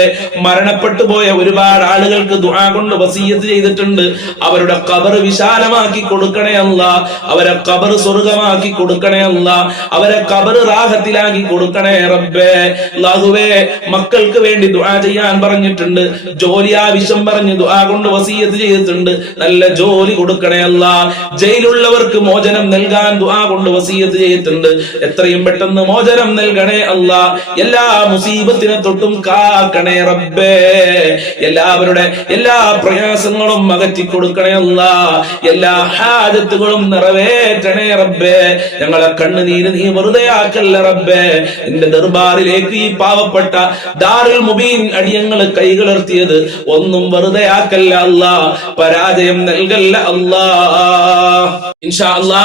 മരണപ്പെട്ടു പോയ ഒരുപാട് ആളുകൾക്ക് ദുആ കൊണ്ട് വസിയത്ത് ചെയ്തിട്ടുണ്ട്. അവരുടെ ഖബർ വിശാലമാക്കി കൊടുക്കണേ അല്ലാ. അവരെ ഖബർ സ്വർഗമാക്കി കൊടുക്കണേ അല്ലാ. അവരെ ഖബർ റാഹത്തിലാക്കി കൊടുക്കണേ റബ്ബേ. അല്ലാഹുവേ, മക്കൾക്ക് വേണ്ടി ദുആ ചെയ്യാൻ പറഞ്ഞിട്ടുണ്ട്. ജോലി ആവശ്യം പറഞ്ഞ് ദുആ കൊണ്ട് വസിയത്ത് ചെയ്തിട്ടുണ്ട്. നല്ല ജോലി കൊടുക്കണേ അല്ലാ. ജയിലുള്ളവർക്ക് മോചനം നൽകാൻ ദുആ കൊണ്ട് വസിയത്ത് ചെയ്തിട്ടുണ്ട്. എത്രയും പെട്ടെന്ന് മോചനം നൽകണേ അല്ലാ. എല്ലാ മുസീബത്തിനെ തൊട്ടും കാക്കണേ റബ്ബേ. എല്ലാവരുടെ എല്ലാ പ്രയാസങ്ങളും അകറ്റി കൊടുക്കണേ അല്ലാ. എല്ലാ ഹാജത്തുകളും നിറവേറ്റണേ റബ്ബേ. ഞങ്ങളെ കണ്ണുനീര് നീ വെറുതെ ആക്കല്ല റബ്ബേ. നിന്റെ ദർബാറിലേക്ക് ഈ പാവപ്പെട്ട ദാറുൽ മുബീൻ അടിയങ്ങള് കൈകളർത്തിയത് ഒന്നും വെറുതെ ആക്കല്ല അല്ലാ. പരാജയം നൽകല്ല അല്ലാ. ഇൻഷാ അല്ലാ,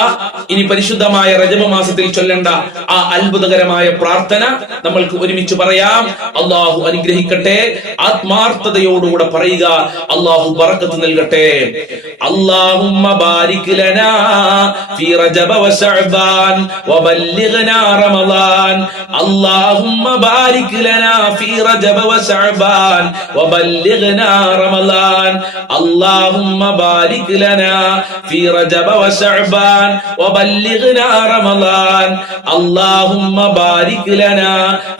ഇനി പരിശുദ്ധമായ റജബ് മാസത്തിൽ ചൊല്ലേണ്ട ആ അത്ഭുതകരമായ പ്രാർത്ഥന നമ്മൾക്ക് ഒരുമിച്ച് പറയാം. അല്ലാഹു അനുഗ്രഹിക്കട്ടെ. ആത്മാർത്ഥതയോടുകൂടെ പറയുക. അല്ലാഹു ബറക്കത്ത് നൽകട്ടെ. അല്ലാഹുമ്മ ബാരിക് ലനാ ഫീ റജബ വശഅബാൻ വബല്ലിഗ്നാ റമളാൻ. അല്ലാഹുമ്മ ബാരിക് ലനാ ഫീ റജബ വശഅബാൻ വബല്ലിഗ്നാ റമളാൻ. അല്ലാഹുമ്മ ബാരിക് ലനാ ഫീ റജബ വശഅബാൻ വബല്ലിഗ്നാ റമളാൻ. അല്ലാഹുമ്മ ബാരിക് ലനാ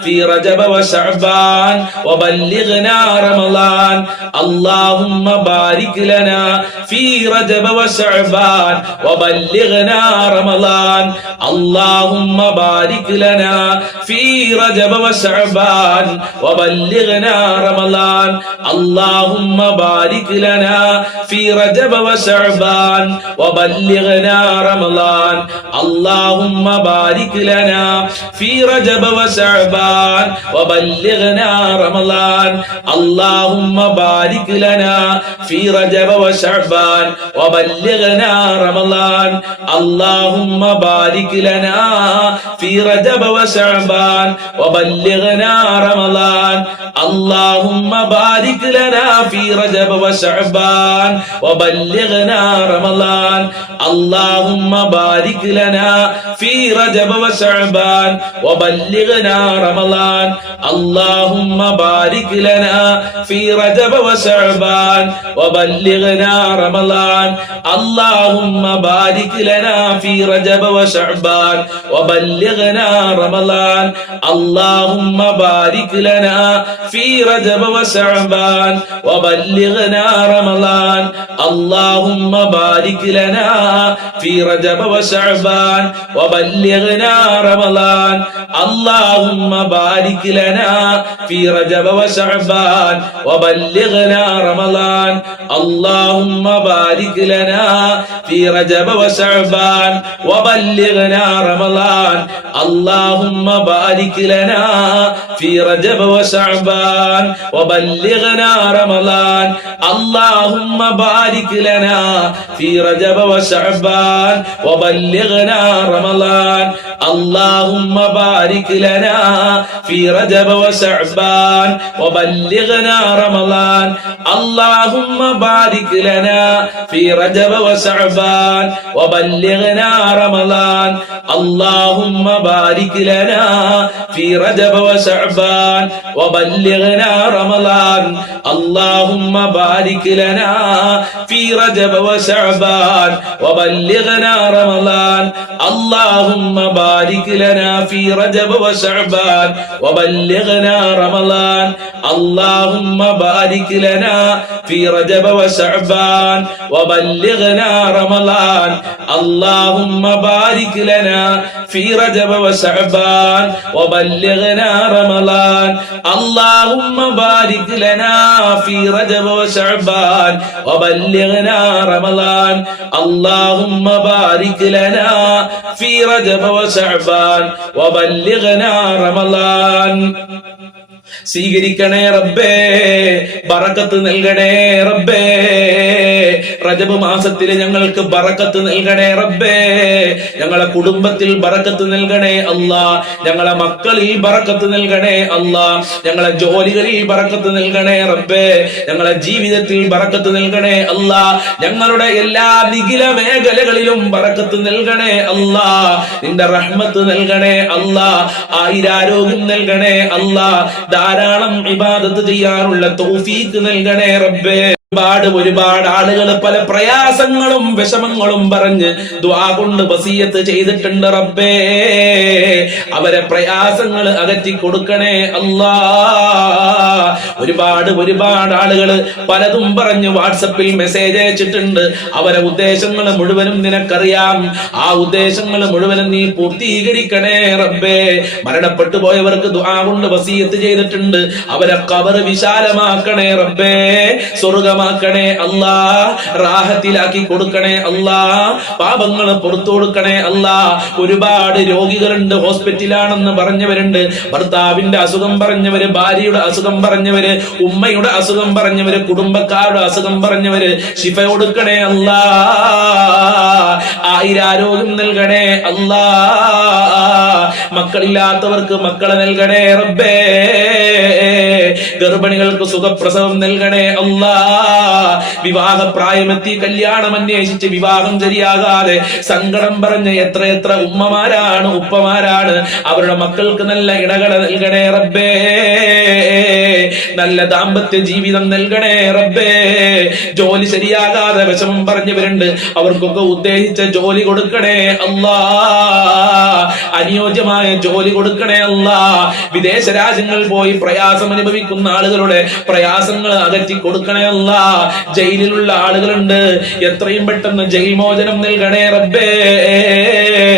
ഫീ റജബ വശഅബാൻ വബല്ലിഗ്നാ റമളാൻ. അല്ലാഹുമ്മ ബാരിക് ലനാ ഫീ റജബ വശഅബാൻ വബല്ലിഗ്നാ റമളാൻ. അല്ലാഹുമ്മ ബാരിക് ലനാ ഫീ റജബ വശഅബാൻ വബല്ലിഗ്നാ റമളാൻ. അല്ലാഹുമ്മ ബാരിക് ലനാ ഫീ റജബ വശഅബാൻ വബല്ലിഗ്നാ وبلغنا رمضان اللهم بارك لنا في رجب وشعبان وبلغنا رمضان اللهم بارك لنا في رجب وشعبان وبلغنا رمضان اللهم بارك لنا في رجب وشعبان وبلغنا رمضان اللهم بارك لنا في رجب وشعبان وبلغنا رمضان اللهم بارك لنا في رجب وشعبان وبلغنا رمضان اللهم بارك لنا في رجب وشعبان وبلغنا رمضان اللهم بارك لنا في رجب وشعبان وبلغنا رمضان اللهم بارك لنا في رجب وشعبان وبلغنا رمضان اللهم بارك لنا في رجب وشعبان وبلغنا رمضان اللهم بارك لنا في رجب وشعبان وبلغنا رمضان اللهم بارك لنا في رجب وشعبان وبلغنا رمضان اللهم بارك لنا في رجب وشعبان وبلغنا رمضان اللهم بارك لنا في رجب وشعبان وبلغنا رمضان اللهم بارك لنا في رجب وشعبان وبلغنا رمضان اللهم بارك لنا في رجب وشعبان وبلغنا رمضان اللهم بارك لنا في رجب وشعبان وبلغنا رمضان اللهم بارك لنا في رجب وشعبان وبلغنا رمضان اللهم بارك لنا في رجب وشعبان وبلغنا رمضان اللهم بارك لنا في رجب وشعبان وبلغنا رمضان اللهم بارك لنا في رجب وشعبان وبلغنا رمضان اللهم بارك لنا في رجب وشعبان وبلغنا رمضان اللهم بارك لنا في رجب وشعبان وبلغنا رمضان സ്വീകരിക്കണേ റബ്ബേ, ബറക്കത്ത് നൽകണേ റബ്ബേ. റജബ് മാസത്തിൽ ഞങ്ങൾക്ക് ബറക്കത്ത് നൽകണേ റബ്ബേ. ഞങ്ങളെ കുടുംബത്തിൽ ബറക്കത്ത് നൽകണേ അല്ലാ. ഞങ്ങളെ മക്കളിൽ ബറക്കത്ത് നൽകണേ അല്ലാ. ഞങ്ങളെ ജോലികളിൽ ബറക്കത്ത് നൽകണേ റബ്ബേ. ഞങ്ങളെ ജീവിതത്തിൽ ബറക്കത്ത് നൽകണേ അല്ലാ. ഞങ്ങളുടെ എല്ലാ നിഖില മേഖലകളിലും ബറക്കത്ത് നൽകണേ അല്ലാ. നിന്റെ റഹ്മത്ത് നൽകണേ അല്ലാ. ആയിരാരോഗ്യം നൽകണേ അല്ലാ. ധാരാളം ഇബാദത്ത് ചെയ്യാനുള്ള തൗഫീഖ് നൽകണേ റബ്ബേ. ഒരുപാട് ആളുകൾ പല പ്രയാസങ്ങളും വിഷമങ്ങളും പറഞ്ഞ് ദുആ കൊണ്ട് വസിയത്ത് ചെയ്തിട്ടുണ്ട് റബ്ബേ. അവരെ പ്രയാസങ്ങൾ അകറ്റി കൊടുക്കണേ അല്ലാ. ഒരുപാട് ആളുകൾ പലതും പറഞ്ഞ് വാട്സപ്പിൽ മെസ്സേജ് അയച്ചിട്ടുണ്ട്. അവരെ ഉദ്ദേശങ്ങൾ മുഴുവനും നിനക്കറിയാം. ആ ഉദ്ദേശങ്ങൾ മുഴുവനും നീ പൂർത്തീകരിക്കണേ റബ്ബേ. മരണപ്പെട്ടു പോയവർക്ക് ദുആ കൊണ്ട് വസിയത്ത് ചെയ്തിട്ടുണ്ട്. അവരെ ഖബർ വിശാലമാക്കണേ റബ്ബേ. സ്വർഗമാക്കണേ അല്ലാ. റാഹത്തിലാക്കി കൊടുക്കണേ അല്ലാ. പാപങ്ങൾ പുറത്തു കൊടുക്കണേ അല്ലാ. ഒരുപാട് രോഗികളുണ്ട്, ഹോസ്പിറ്റലാണെന്ന് പറഞ്ഞവരുണ്ട്. ഭർത്താവിന്റെ അസുഖം പറഞ്ഞവര്, ഭാര്യയുടെ അസുഖം പറഞ്ഞവര്, ഉമ്മയുടെ അസുഖം പറഞ്ഞവര്, കുടുംബക്കാരുടെ അസുഖം പറഞ്ഞവര്, ശിഫ കൊടുക്കണേ അല്ലാ. ആയിരാരോഗ്യം നൽകണേ അല്ലാ. മക്കളില്ലാത്തവർക്ക് മക്കളെ നൽകണേ റബ്ബേ. ഗർഭിണികൾക്ക് സുഖപ്രസവം നൽകണേ അല്ലാ. വിവാഹ പ്രായമെത്തി കല്യാണം അന്വേഷിച്ച് വിവാഹം ശരിയാകാതെ സങ്കടം പറഞ്ഞ എത്ര ഉമ്മമാരാണ്, ഉപ്പമാരാണ്. അവരുടെ മക്കൾക്ക് നല്ല ഇണകളെ നൽകണേ റബ്ബേ. നല്ല ദാമ്പത്യ ജീവിതം നൽകണേ റബ്ബേ. ജോലി ശരിയാകാതെ വിഷമം പറഞ്ഞവരുണ്ട്. അവർക്കൊക്കെ ഉദ്ദേശിച്ച ജോലി കൊടുക്കണേ അല്ലാ. അനുയോജ്യമായ ജോലി കൊടുക്കണേ അല്ലാ. വിദേശ രാജ്യങ്ങൾ പോയി പ്രയാസം അനുഭവിക്കുന്ന ആളുകളുടെ പ്രയാസങ്ങൾ അകറ്റി കൊടുക്കണേ അല്ലാ. ജയിലിലുള്ള ആളുകളുണ്ട്. എത്രയും പെട്ടെന്ന് ജയിൽ മോചനം നൽകണേ റബ്ബേ.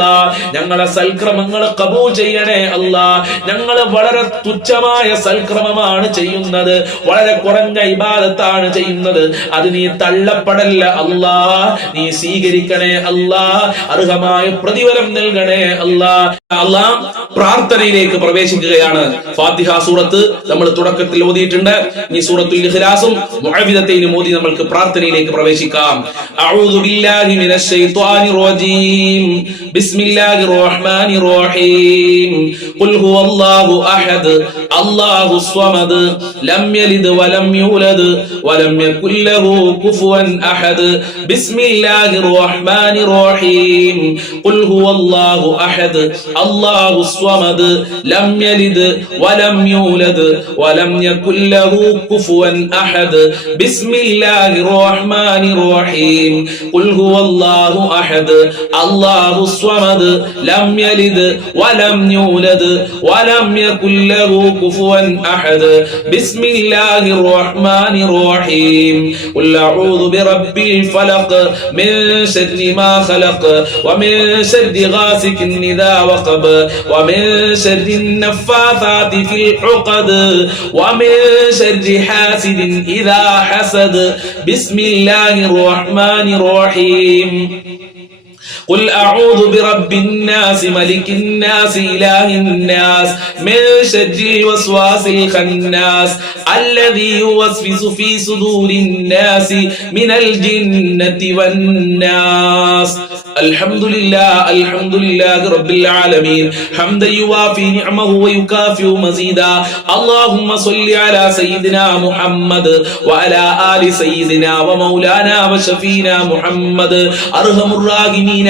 അല്ലാ. ഞങ്ങളെ സൽക്രമങ്ങൾ കബൂൽ ചെയ്യണേ അല്ലാ. ഞങ്ങള് വളരെ തുച്ഛമായ സൽക്രമമാണ് ചെയ്യുന്നത്, വളരെ കുറഞ്ഞ ഇബാദത്താണ് ചെയ്യുന്നത്. അത് നീ തള്ളപ്പെടല്ല അല്ലാ, നീ സ്വീകരിക്കണേ അല്ലാ. അർഹമായ പ്രതിഫലം നൽകണേ അല്ലാ. അല്ലാ, പ്രാർത്ഥനയിലേക്ക് പ്രവേശിക്കുകയാണ്. ഫാത്തിഹ സൂറത്ത് നമ്മൾ തുടക്കത്തിൽ ഓതിയിട്ടുണ്ട്. ഈ സൂറത്തുൽ ഇഖ്ലാസും മുഅവ്വിദത്തൈനും ഓതി നമ്മൾക്ക് പ്രാർത്ഥനയിലേക്ക് പ്രവേശിക്കാം. അഊദു ബില്ലാഹി മിനശ് ശൈത്വാനിർ റജീം. ബിസ്മില്ലാഹിർ റഹ്മാനിർ റഹീം. ഖുൽ ഹുവല്ലാഹു അഹദ് അല്ലാഹുസ് സ്വമദ് ലം യലിദ് വലം യൂലദ് വലം യകുൽ ലഹു കുഫുവൻ അഹദ്. ബിസ്മില്ലാഹിർ റഹ്മാനിർ റഹീം. ഖുൽ ഹുവല്ലാഹു അഹദ് അല്ലാഹുസ് സ്വമദ് ലം യലിദ് വലം യൂലദ് വലം യകുൽ ലഹു കുഫുവൻ അഹദ്. ബിസ്മില്ലാഹിർ റഹ്മാനിർ റഹീം. ഖുൽ ഹുവല്ലാഹു അഹദ് അല്ലാഹുസ് സ്വമദ് ലം യലിദ് വലം യൂലദ് വലം യകുൽ ലഹു കുഫുവൻ അഹദ്. ബിസ്മില്ലാഹിർ റഹ്മാനിർ റഹീം. ഖുൽ അഊദു ബിറബ്ബിൽ ഫലഖ് മിൻ ശർരി മാ ഖലഖ് വമിൻ ശർരി ഗാസികിൻ ഇദാ വഖബ് വമിൻ ശർരി النفاثات في العقد ومن شر حاسد إذا حسد. بسم الله الرحمن الرحيم. قل أعوذ برب الناس ملك الناس إله الناس من شر الوسواس الخناس الذي يوسوس في صدور الناس من الجنة والناس. الحمد لله رب العالمين حمدا يوافي نعمه ويكافئ مزيدا. اللهم صل على سيدنا محمد وعلى آل سيدنا ومولانا وشفينا محمد. أرحم الراحمين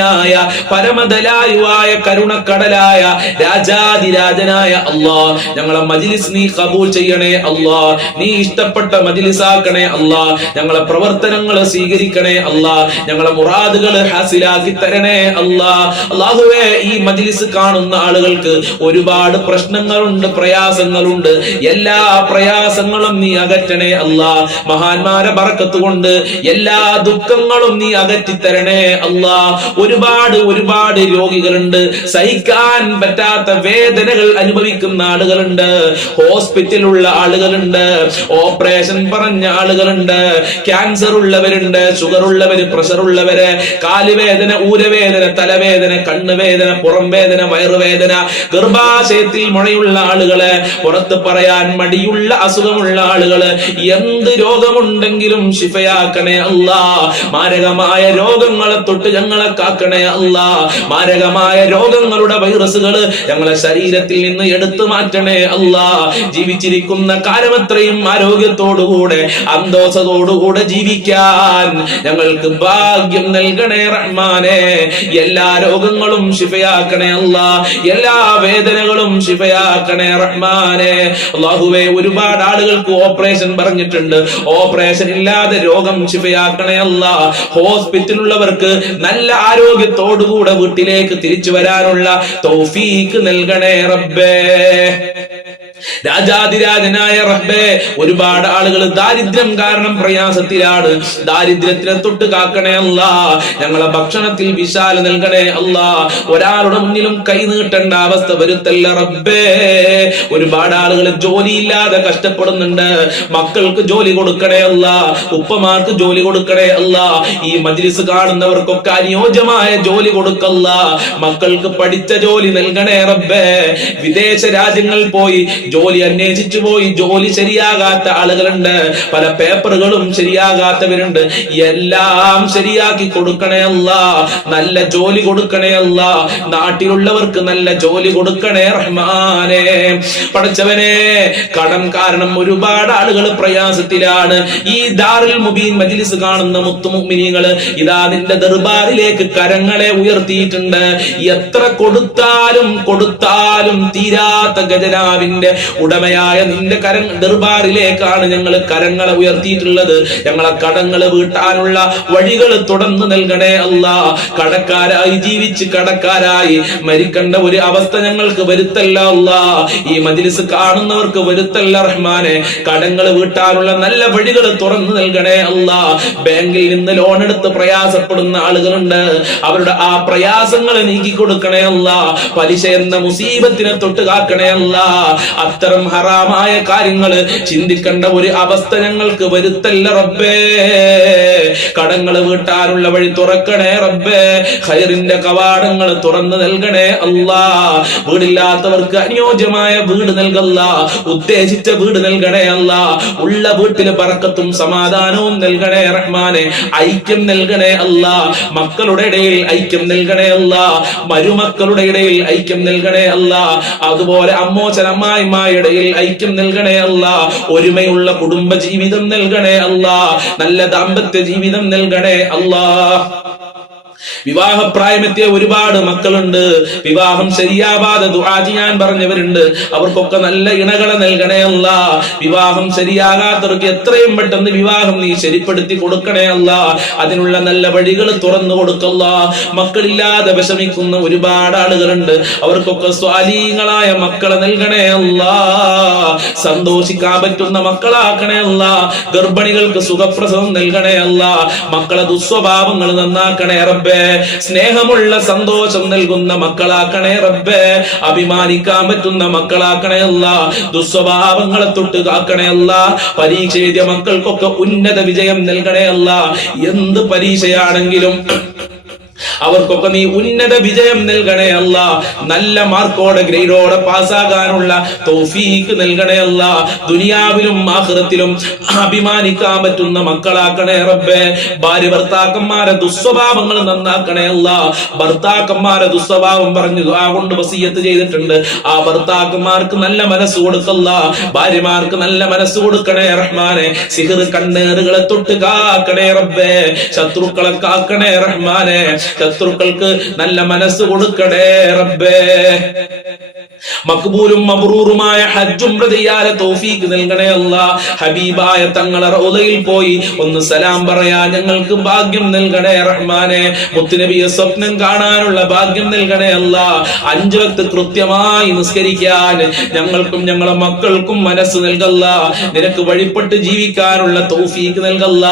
പരമദയാലുവായ കരുണക്കടലായ രാജാതിരാജനായ അല്ലാ, ഞങ്ങളെ മജ്ലിസ് നീ കബൂൽ ചെയ്യണേ അല്ലാ. നീ ഇഷ്ടപ്പെട്ട മജ്ലിസാക്കണേ അല്ലാ. ഞങ്ങളെ പ്രവർത്തനങ്ങൾ സ്വീകരിക്കണേ അല്ലാ. ഞങ്ങളെ മുറാദുകൾ ഹാസിലാക്കി തരണേ അല്ലാ. അല്ലാഹുവേ, ഈ മജ്ലിസ് കാണുന്ന ആളുകൾക്ക് ഒരുപാട് പ്രശ്നങ്ങളുണ്ട്, പ്രയാസങ്ങളുണ്ട്. എല്ലാ പ്രയാസങ്ങളും നീ അകറ്റണേ അല്ലാ. മഹാന്മാരെ ബറക്കത്ത് കൊണ്ട് എല്ലാ ദുഃഖങ്ങളും നീ അകറ്റി തരണേ അല്ലാ. ഒരുപാട് രോഗികളുണ്ട്, സഹിക്കാൻ പറ്റാത്ത വേദനകൾ അനുഭവിക്കുന്ന ആളുകളുണ്ട്, ഹോസ്പിറ്റലുള്ള ആളുകളുണ്ട്, ഓപ്പറേഷൻ പറഞ്ഞ ആളുകളുണ്ട്, ക്യാൻസർ ഉള്ളവരുണ്ട്, ഷുഗർ ഉള്ളവര്, പ്രഷർ ഉള്ളവര്, കാലുവേദന, ഊരവേദന, തലവേദന, കണ്ണുവേദന, പുറം വേദന, വയറുവേദന, ഗർഭാശയത്തിൽ മുഴയുള്ള ആളുകള്, പുറത്ത് പറയാൻ മടിയുള്ള അസുഖമുള്ള ആളുകള്, എന്ത് രോഗമുണ്ടെങ്കിലും ശിഫയാക്കണേ അല്ലാ. മാരകമായ രോഗങ്ങളെ തൊട്ട് ഞങ്ങളെ കാക്കണേ അല്ലാ. മാരകമായ രോഗങ്ങളുടെ വൈറസുകള് ഞങ്ങളെ ശരീരത്തിൽ നിന്ന് എടുത്തു മാറ്റണേ അല്ലാ. ജീവിച്ചിരിക്കുന്ന കാലമത്രയും ആരോഗ്യത്തോടുകൂടെ അന്തോസത്തോടുകൂടെ ജീവിക്കാൻ ഞങ്ങൾക്ക് ഭാഗ്യം നൽകണേ റഹ്മാനെ. എല്ലാ രോഗങ്ങളും ശിഫയാക്കണേ അല്ലാ. എല്ലാ വേദനകളും ശിഫയാക്കണേ റഹ്മാനെ. അല്ലാഹുവേ, ഒരുപാട് ആളുകൾക്ക് ഓപ്പറേഷൻ പറഞ്ഞിട്ടുണ്ട്, ഓപ്പറേഷൻ ഇല്ലാതെ രോഗം ശിഫയാക്കണേ അല്ലാ. ഹോസ്പിറ്റലുള്ളവർക്ക് നല്ല ആരോഗ്യത്തോടുകൂടെ വീട്ടിലേക്ക് തിരിച്ചു വരാനുള്ള തൗഫീക്ക് നൽകണേ റബ്ബേ. രാജാതിരാജനായ റബ്ബേ, ഒരുപാട് ആളുകൾ ദാരിദ്ര്യം കാരണം പ്രയാസത്തിലാണ്. ദാരിദ്ര്യത്തിനെ തൊട്ട് കാക്കണേ അല്ലാ. ഞങ്ങളെ ഭക്ഷണത്തിൽ വിശാല നൽകണേ അല്ലാ. ഒരാളുടെ മുന്നിലും കൈ നീട്ടേണ്ട അവസ്ഥ വരുത്തല്ല റബ്ബേ. ഒരുപാട് ആളുകൾ ജോലിയില്ലാതെ കഷ്ടപ്പെടുന്നുണ്ട്. മക്കൾക്ക് ജോലി കൊടുക്കണേ അല്ലാ. ഉപ്പമാർക്ക് ജോലി കൊടുക്കണേ അല്ലാ. ഈ മജ്ലിസ് കാണുന്നവർക്കൊക്കെ അനുയോജ്യമായ ജോലി കൊടുക്കല്ല. മക്കൾക്ക് പഠിച്ച ജോലി നൽകണേ റബ്ബേ. വിദേശ രാജ്യങ്ങളിൽ പോയി ജോലി അന്വേഷിച്ചു പോയി ജോലി ശരിയാകാത്ത ആളുകളുണ്ട്, പല പേപ്പറുകളും ശരിയാകാത്തവരുണ്ട്. എല്ലാം ശരിയാക്കി കൊടുക്കണേ അല്ലാ. നല്ല ജോലി കൊടുക്കണേ അല്ലാ. നാട്ടിലുള്ളവർക്ക് നല്ല ജോലി കൊടുക്കണേ റഹ്മാനെ. പടച്ചവനെ, കടം കാരണം ഒരുപാട് ആളുകൾ പ്രയാസത്തിലാണ്. ഈ ദാറുൽ മുബീൻ മജ്ലിസ് കാണുന്ന മുത്തുമുഅ്മിനീങ്ങള് ഇതാ നിന്റെ ദർബാറിലേക്ക് കരങ്ങളെ ഉയർത്തിയിട്ടുണ്ട്. എത്ര കൊടുത്താലും തീരാത്ത ഖജനാവിന്റെ ഉടമയായ നിന്റെ ദർബാറിലേക്കാണ് ഞങ്ങൾ കരങ്ങളെ ഉയർത്തിയിട്ടുള്ളത്. ഞങ്ങളെ കടങ്ങൾ വീട്ടാനുള്ള വഴികൾ തുറന്നു നൽകണേ അല്ലാ. കടക്കാരായി ജീവിച്ച് കടക്കാരായി മരിക്കേണ്ട ഒരു അവസ്ഥ ഞങ്ങൾക്ക് വരുത്തല്ല അല്ലാ. ഈ മജ്ലിസ് കാണുന്നവർക്ക് വരുത്തല്ല റഹ്മാനെ. കടങ്ങൾ വീട്ടാനുള്ള നല്ല വഴികൾ തുറന്നു നൽകണേ അല്ലാ. ബാങ്കിൽ നിന്ന് ലോൺ എടുത്ത് പ്രയാസപ്പെടുന്ന ആളുകളുണ്ട്, അവരുടെ ആ പ്രയാസങ്ങൾ നീക്കി കൊടുക്കണേ അല്ലാ. പലിശ എന്ന മുസീബത്തിനെ തൊട്ട് കാക്കണേ അല്ലാ. അത്തരം ഹറാമായ കാര്യങ്ങൾ ചിന്തിക്കേണ്ട ഒരു അവസ്ഥ ഞങ്ങൾക്ക് വരുത്തല്ല റബ്ബേ. കടങ്ങൾ വീട്ടാനുള്ള വഴി തുറക്കണേ റബ്ബേ. ഖൈറിന്റെ കവാടങ്ങൾ തുറന്നു നൽകണേ അല്ലാ. വീടില്ലാത്തവർക്ക് അനുയോജ്യമായ വീട് നൽകല്ല, ഉദ്ദേശിച്ച വീട് നൽകണേ അല്ലാ. ഉള്ള വീട്ടില് ബർക്കത്തും സമാധാനവും നൽകണേ റഹ്മാനെ. ഐക്യം നൽകണേ അല്ലാ. മക്കളുടെ ഇടയിൽ ഐക്യം നൽകണേ അല്ലാ. മരുമക്കളുടെ ഇടയിൽ ഐക്യം നൽകണേ അല്ലാ. അതുപോലെ അമ്മോച്ചൻ അമ്മായിമാരുടെ ഇടയിൽ ഐക്യം നൽകണേ അല്ലാ. ഒരുമയുള്ള കുടുംബ ജീവിതം നൽകണേ അല്ലാ. നല്ല ദാമ്പത്യ ജീവിതം നൽകണേ അല്ലാ. വിവാഹപ്രായമെത്തിയ ഒരുപാട് മക്കളുണ്ട്, വിവാഹം ശരിയാവാതെ ദുആ ചെയ്യാൻ പറഞ്ഞവരുണ്ട്. അവർക്കൊക്കെ നല്ല ഇണകളെ നൽകണേ അല്ലാ. വിവാഹം ശരിയാകാത്തവർക്ക് എത്രയും പെട്ടെന്ന് വിവാഹം നീ ശരിപ്പെടുത്തി കൊടുക്കണേ അല്ലാ. അതിനുള്ള നല്ല വഴികൾ തുറന്നു കൊടുക്കല്ല. മക്കളില്ലാതെ വിഷമിക്കുന്ന ഒരുപാട് ആളുകളുണ്ട്, അവർക്കൊക്കെ സ്വാലീങ്ങളായ മക്കളെ നൽകണേ അല്ലാ. സന്തോഷിക്കാൻ പറ്റുന്ന മക്കളാക്കണേ അല്ലാ. ഗർഭിണികൾക്ക് സുഖപ്രസവം നൽകണേ അല്ലാ. മക്കളെ ദുസ്വഭാവങ്ങൾ നന്നാക്കണേ റബ്ബേ. സ്നേഹമുള്ള സന്തോഷം നൽകുന്ന മക്കളാക്കണേ റബ്ബേ. അഭിമാനിക്കാൻ പറ്റുന്ന മക്കളാക്കണേ അല്ലാ. ദുസ്വഭാവങ്ങളെ തൊട്ട് കാക്കണേ അല്ലാ. പരീക്ഷ എഴുതിയ മക്കൾക്കൊക്കെ ഉന്നത വിജയം നൽകണേ അല്ലാ. എന്ത് പരീക്ഷയാണെങ്കിലും അവർക്കൊക്കെ നീ ഉന്നത വിജയം നൽകണേ അല്ലാ. നല്ല മാർക്കോടെ ഗ്രേഡോടെ പാസ്സാകാനുള്ള തൗഫീഖ് നൽകണേ അല്ലാ. ദുനിയാവിലും ആഖിറത്തിലും അഭിമാനിക്കാൻ പറ്റുന്ന മക്കളാക്കണേ റബ്ബേ. ഭാര്യ ഭർത്താക്കന്മാരെ ദുസ്വഭാവങ്ങൾ നന്നാക്കണേ അല്ലാ. ഭർത്താക്കന്മാരെ ദുസ്വഭാവം പറഞ്ഞു ദുആ കൊണ്ട് വസിയത്ത് ചെയ്തിട്ടുണ്ട്. ആ ഭർത്താക്കന്മാർക്ക് നല്ല മനസ്സ് കൊടുക്കല്ല, ഭാര്യമാർക്ക് നല്ല മനസ്സ് കൊടുക്കണേ റഹ്മാനെ. സിഹ്ർ കണ്ണേറുകളെ തൊട്ട് കാക്കണേ റബ്ബേ. ശത്രുക്കളെ കാക്കണേ റഹ്മാനെ. ശത്രുക്കൾക്ക് നല്ല മനസ്സ് കൊടുക്കണേ റബ്ബേ. മഖ്ബൂലും മബ്റൂറുമായ ഹജ്ജും ചെയ്യാതെ തൗഫീഖ് നൽകണേ അല്ലാ. ഹബീബായ തങ്ങളെ റൗളയിൽ പോയി ഒന്ന് സലാം പറയാൻ ഞങ്ങൾക്ക് ഭാഗ്യം നൽകണേ റഹ്മാനെ. മുത്തുനബിയെ സ്വപ്നം കാണാനുള്ള ഭാഗ്യം നൽകണേ അല്ലാ. 5 വക്ത് കൃത്യമായി നിസ്കരിക്കാൻ ഞങ്ങൾക്കും ഞങ്ങളെ മക്കൾക്കും മനസ്സ് നൽകല്ല. നിനക്ക് വഴിപ്പെട്ട് ജീവിക്കാനുള്ള തൗഫീഖ് നൽകല്ല.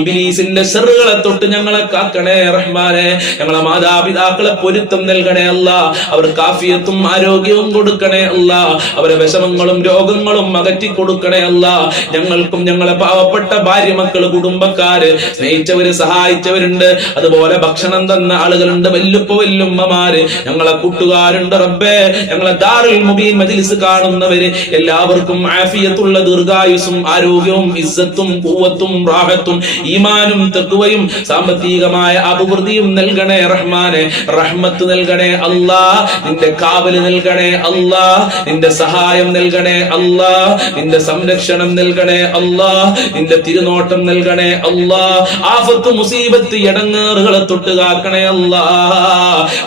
ഇബ്ലീസിന്റെ ശർറുകളെ തൊട്ട് ഞങ്ങളെ കാക്കണേ റഹ്മാനെ. ഞങ്ങളെ മാതാപിതാക്കളെ പൊരുത്തം നൽകണേ അല്ലാ. അവർക്ക് ആഫിയത്തും ആരോഗ്യവും കൊടുക്കണേ അല്ലാ. അവരെ വിഷമങ്ങളും രോഗങ്ങളും അകറ്റി കൊടുക്കണേ അല്ലാ. ഞങ്ങൾക്കും ഞങ്ങളെ പാവപ്പെട്ട ഭാര്യ മക്കള് കുടുംബക്കാര് സ്നേഹിച്ചവര് സഹായിച്ചവരുണ്ട്, അതുപോലെ ഭക്ഷണം തന്ന ആളുകളുണ്ട്, വല്ലുപ്പ വല്ലുമ്മമാര്, ഞങ്ങളെ കൂട്ടുകാരുണ്ട് റബ്ബേ. ഞങ്ങളെ ദാറുൽ മുബീൻ മജ്ലിസ് കാണുന്നവര് എല്ലാവർക്കും ആഫിയത്തുള്ള ദീർഘായുസും ആരോഗ്യവും ഇസ്സത്തും ഖുവ്വത്തും റാഹത്തും ഈമാനും തഖ്വയും സാമ്പത്തികമായ അഭിവൃദ്ധിയും നൽകണേ റഹ്മാനെ. റഹ്മത്ത് നൽകണേ അല്ലാ. നിന്റെ കാവല് നൽകണേ അല്ലാ. നിന്റെ സഹായം നൽകണേ അല്ലാ. നിന്റെ സംരക്ഷണം നൽകണേ അല്ലാ. നിന്റെ തിരുനോട്ടം നൽകണേ അല്ലാ. ആഫത്ത് മുസീബത്ത് ഇടങ്ങേറുകളെ തൊട്ട് കാക്കണേ അല്ലാ.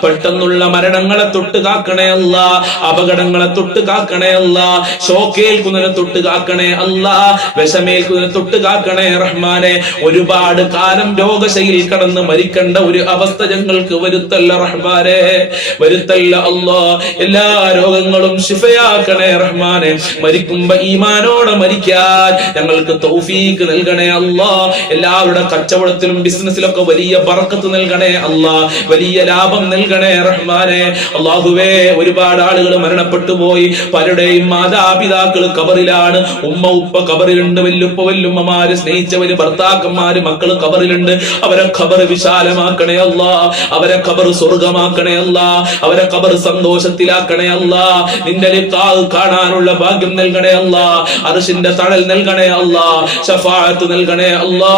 പെട്ടെന്നുള്ള മരണങ്ങളെ തൊട്ട് കാക്കണേ അല്ലാ. അപകടങ്ങളെ തൊട്ട് കാക്കണേ അല്ലാ. ഷോക്കേൽക്കുന്നതിനെ തൊട്ട് കാക്കണേ അല്ലാ. വിഷമേൽക്കുന്നതിനെ തൊട്ട് കാക്കണേ റഹ്മാനെ. ഒരുപാട് കാലം രോഗശൈലിയിൽ കടന്ന് മരിക്കേണ്ട ഒരു അവസ്ഥ ഞങ്ങൾക്ക് വരുത്തല്ല റഹ്മാനെ, വരുത്തല്ല അല്ലാ. എല്ലാ രോഗങ്ങളും ശിഫയാക്കണേ റഹ്മാനെ. മരിക്കുമ്പോ ഈമാനോടെ മരിക്കാൻ ഞങ്ങൾക്ക് തൗഫീഖ് നൽകണേ അല്ലാ. എല്ലാവരുടെ കച്ചവടത്തിലും ബിസിനസ്സിലൊക്കെ വലിയ ബർക്കത്ത് നൽകണേ അല്ലാ. വലിയ ലാഭം നൽകണേ റഹ്മാനെ. അല്ലാഹുവേ, ഒരുപാട് ആളുകൾ മരണപ്പെട്ടു പോയി. പലരുടെയും മാതാപിതാക്കൾ ഖബറിലാണ്. ഉമ്മ ഉപ്പ ഖബറിലുണ്ട്, വല്ലുപ്പ വല്ലുമ്മമാര്, സ്നേഹിച്ചവര്, ഭർത്താക്കന്മാര്, മക്കള് ഖബറിലുണ്ട്. അവരെ ഖബർ വിശാലമാക്കണേ അല്ലാ. അവരെ ഖബർ സ്വർഗമാക്കണേ അല്ലാ. അവരെ ഖബർ സന്തോഷത്തിലാക്കണേ അല്ലാ. നിന്റെ ലിഖാഅ് കാണാനുള്ള ഭാഗ്യം നൽകണേ അല്ലാ. അർശിന്റെ തണൽ നൽകണേ അല്ലാ. ശഫാഅത്ത് നൽകണേ അല്ലാ.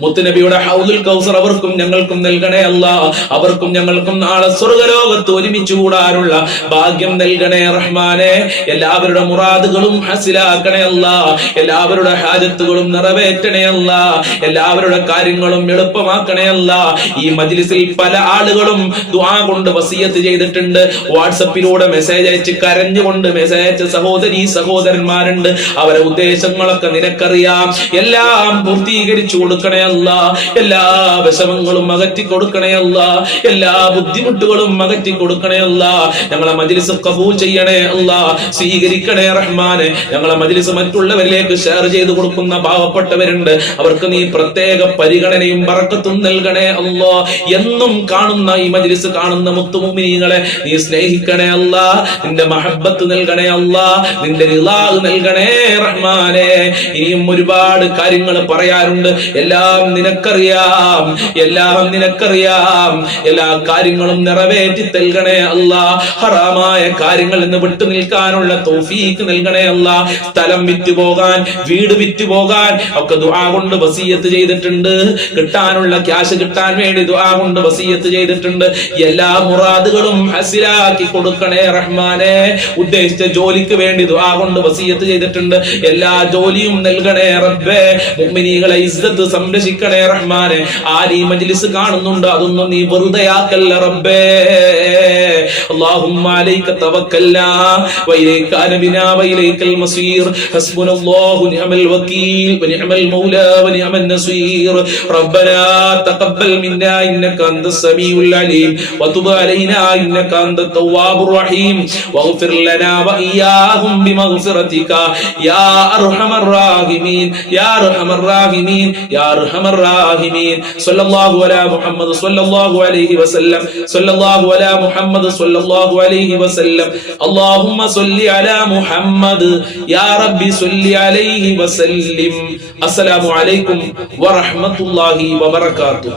മുത്തുനബിയുടെ ഹൗദുൽ കൗസർ അവർക്കും ഞങ്ങൾക്കും നൽകണേ അല്ലാ. അവർക്കും ഞങ്ങൾക്കും നാളെ സ്വർഗ്ഗലോകത്ത് ഒരുമിച്ച് കൂടാനുള്ള ഭാഗ്യം നൽകണേ റഹ്മാനെ. എല്ലാവരുടെ മുറാദുകളും ഹസിലാക്കണേ അല്ലാ. എല്ലാവരുടെ ഹാജത്തുകളും നിറവേറ്റണേ അല്ലാ. എല്ലാവരുടെ കാര്യങ്ങളും എളുപ്പമാക്കണേ അല്ലാ. ഈ മജ്ലിസിൽ പല ആളുകളും ദുആ കൊണ്ട് വസിയത്ത് ചെയ്തിട്ടുണ്ട്. വാട്സപ്പിലൂടെ മെസ്സേജ് അയച്ച് കരഞ്ഞുകൊണ്ട് മെസ്സേജ് അയച്ച സഹോദരീ സഹോദരന്മാരുണ്ട്. അവരെ ഉദ്ദേശങ്ങളൊക്കെ നിനക്കറിയാം. എല്ലാം പൂർത്തീകരിച്ചു കൊടുക്കണേ അല്ലാ. എല്ലാ വിഷമങ്ങളും അകറ്റി കൊടുക്കണേ അല്ലാ. എല്ലാ ബുദ്ധിമുട്ടുകളും അകറ്റി കൊടുക്കണേ അല്ലാ. ഞങ്ങളെ മജ്ലിസ് ഖബൂൽ ചെയ്യണേ അല്ലാ. സ്വീകരിക്കണേ റഹ്മാനെ. ഞങ്ങളെ മജ്ലിസ് മറ്റുള്ളവരിലേക്ക് ഷെയർ ചെയ്തു കൊടുക്കുന്ന പാവപ്പെട്ടവരുണ്ട്. അവർക്ക് നീ പ്രത്യേക പരിഗണനയും ബറക്കത്തും നൽകണേ അല്ലാ. എന്നും കാണുന്ന ഈ മജ്ലിസ് കാണുന്ന മുത്തുമുഅ്മിനീങ്ങളെ നീ സ്നേഹിക്കണേ അല്ലാ. നിന്റെ മഹബ്ബത്ത് നൽകണേ അല്ലാ. നിന്റെ റിളാ നൽകണേ റഹ്മാനെ. ഇനിയും ഒരുപാട് കാര്യങ്ങൾ പറയാറുണ്ട്. എല്ലാം നിനക്കറിയാം. എല്ലാം നിനക്കറിയാം. എല്ലാ കാര്യങ്ങളും നിറവേറ്റി നൽകണേ അല്ലാ. ഹറാമായ കാര്യങ്ങളിൽ നിന്ന് വിട്ടു നിൽക്കാനുള്ള തൗഫീഖ് നൽകണേ അല്ലാ. സ്ഥലം വിറ്റുപോകാൻ, വീട് വിറ്റുപോകാൻ ഒക്കെ ദുആ കൊണ്ട് വസിയത്ത് ചെയ്തിട്ടുണ്ട്. കിട്ടാനുള്ള ക്യാഷ് കിട്ടാൻ വേണ്ടി ദുആ കൊണ്ട് വസിയത്ത് ചെയ്തിട്ടുണ്ട്. എല്ലാ മുറാദുകളും ഹസിലാക്കി കൊടുക്കണേ റഹ്മാനെ. ഉദ്ദേശിച്ച ജോലിക്ക് വേണ്ടി ദുആ കൊണ്ട് വസിയത്ത് ചെയ്തിട്ടുണ്ട്. എല്ലാ ജോലിയും നൽകണേ റബ്ബേ. മുഅ്മിനീകളെ ഇസ്സത്ത് സംരക്ഷിക്കണേ റഹ്മാനെ. ആര് ഈ മജ്ലിസ് കാണുന്നുണ്ട് അതൊന്നും നീ വെറുതെയാക്കല്ല റബ്ബേ. اللهم عليك توكلنا وإليك أنبنا وإليك المصير حسبنا الله ونعم الوكيل ونعم المولى ونعم النصير ربنا تقبل منا إنك أنت السميع العليم وتب علينا إنك أنت التواب الرحيم واغفر لنا وإياهم بمغفرتك يا أرحم الراحمين يا أرحم الراحمين يا أرحم الراحمين صلى الله على محمد صلى الله عليه وسلم صلى الله على محمد صلى الله عليه وسلم اللهم صل على محمد يا ربي صل عليه وسلم. السلام عليكم ورحمة الله وبركاته.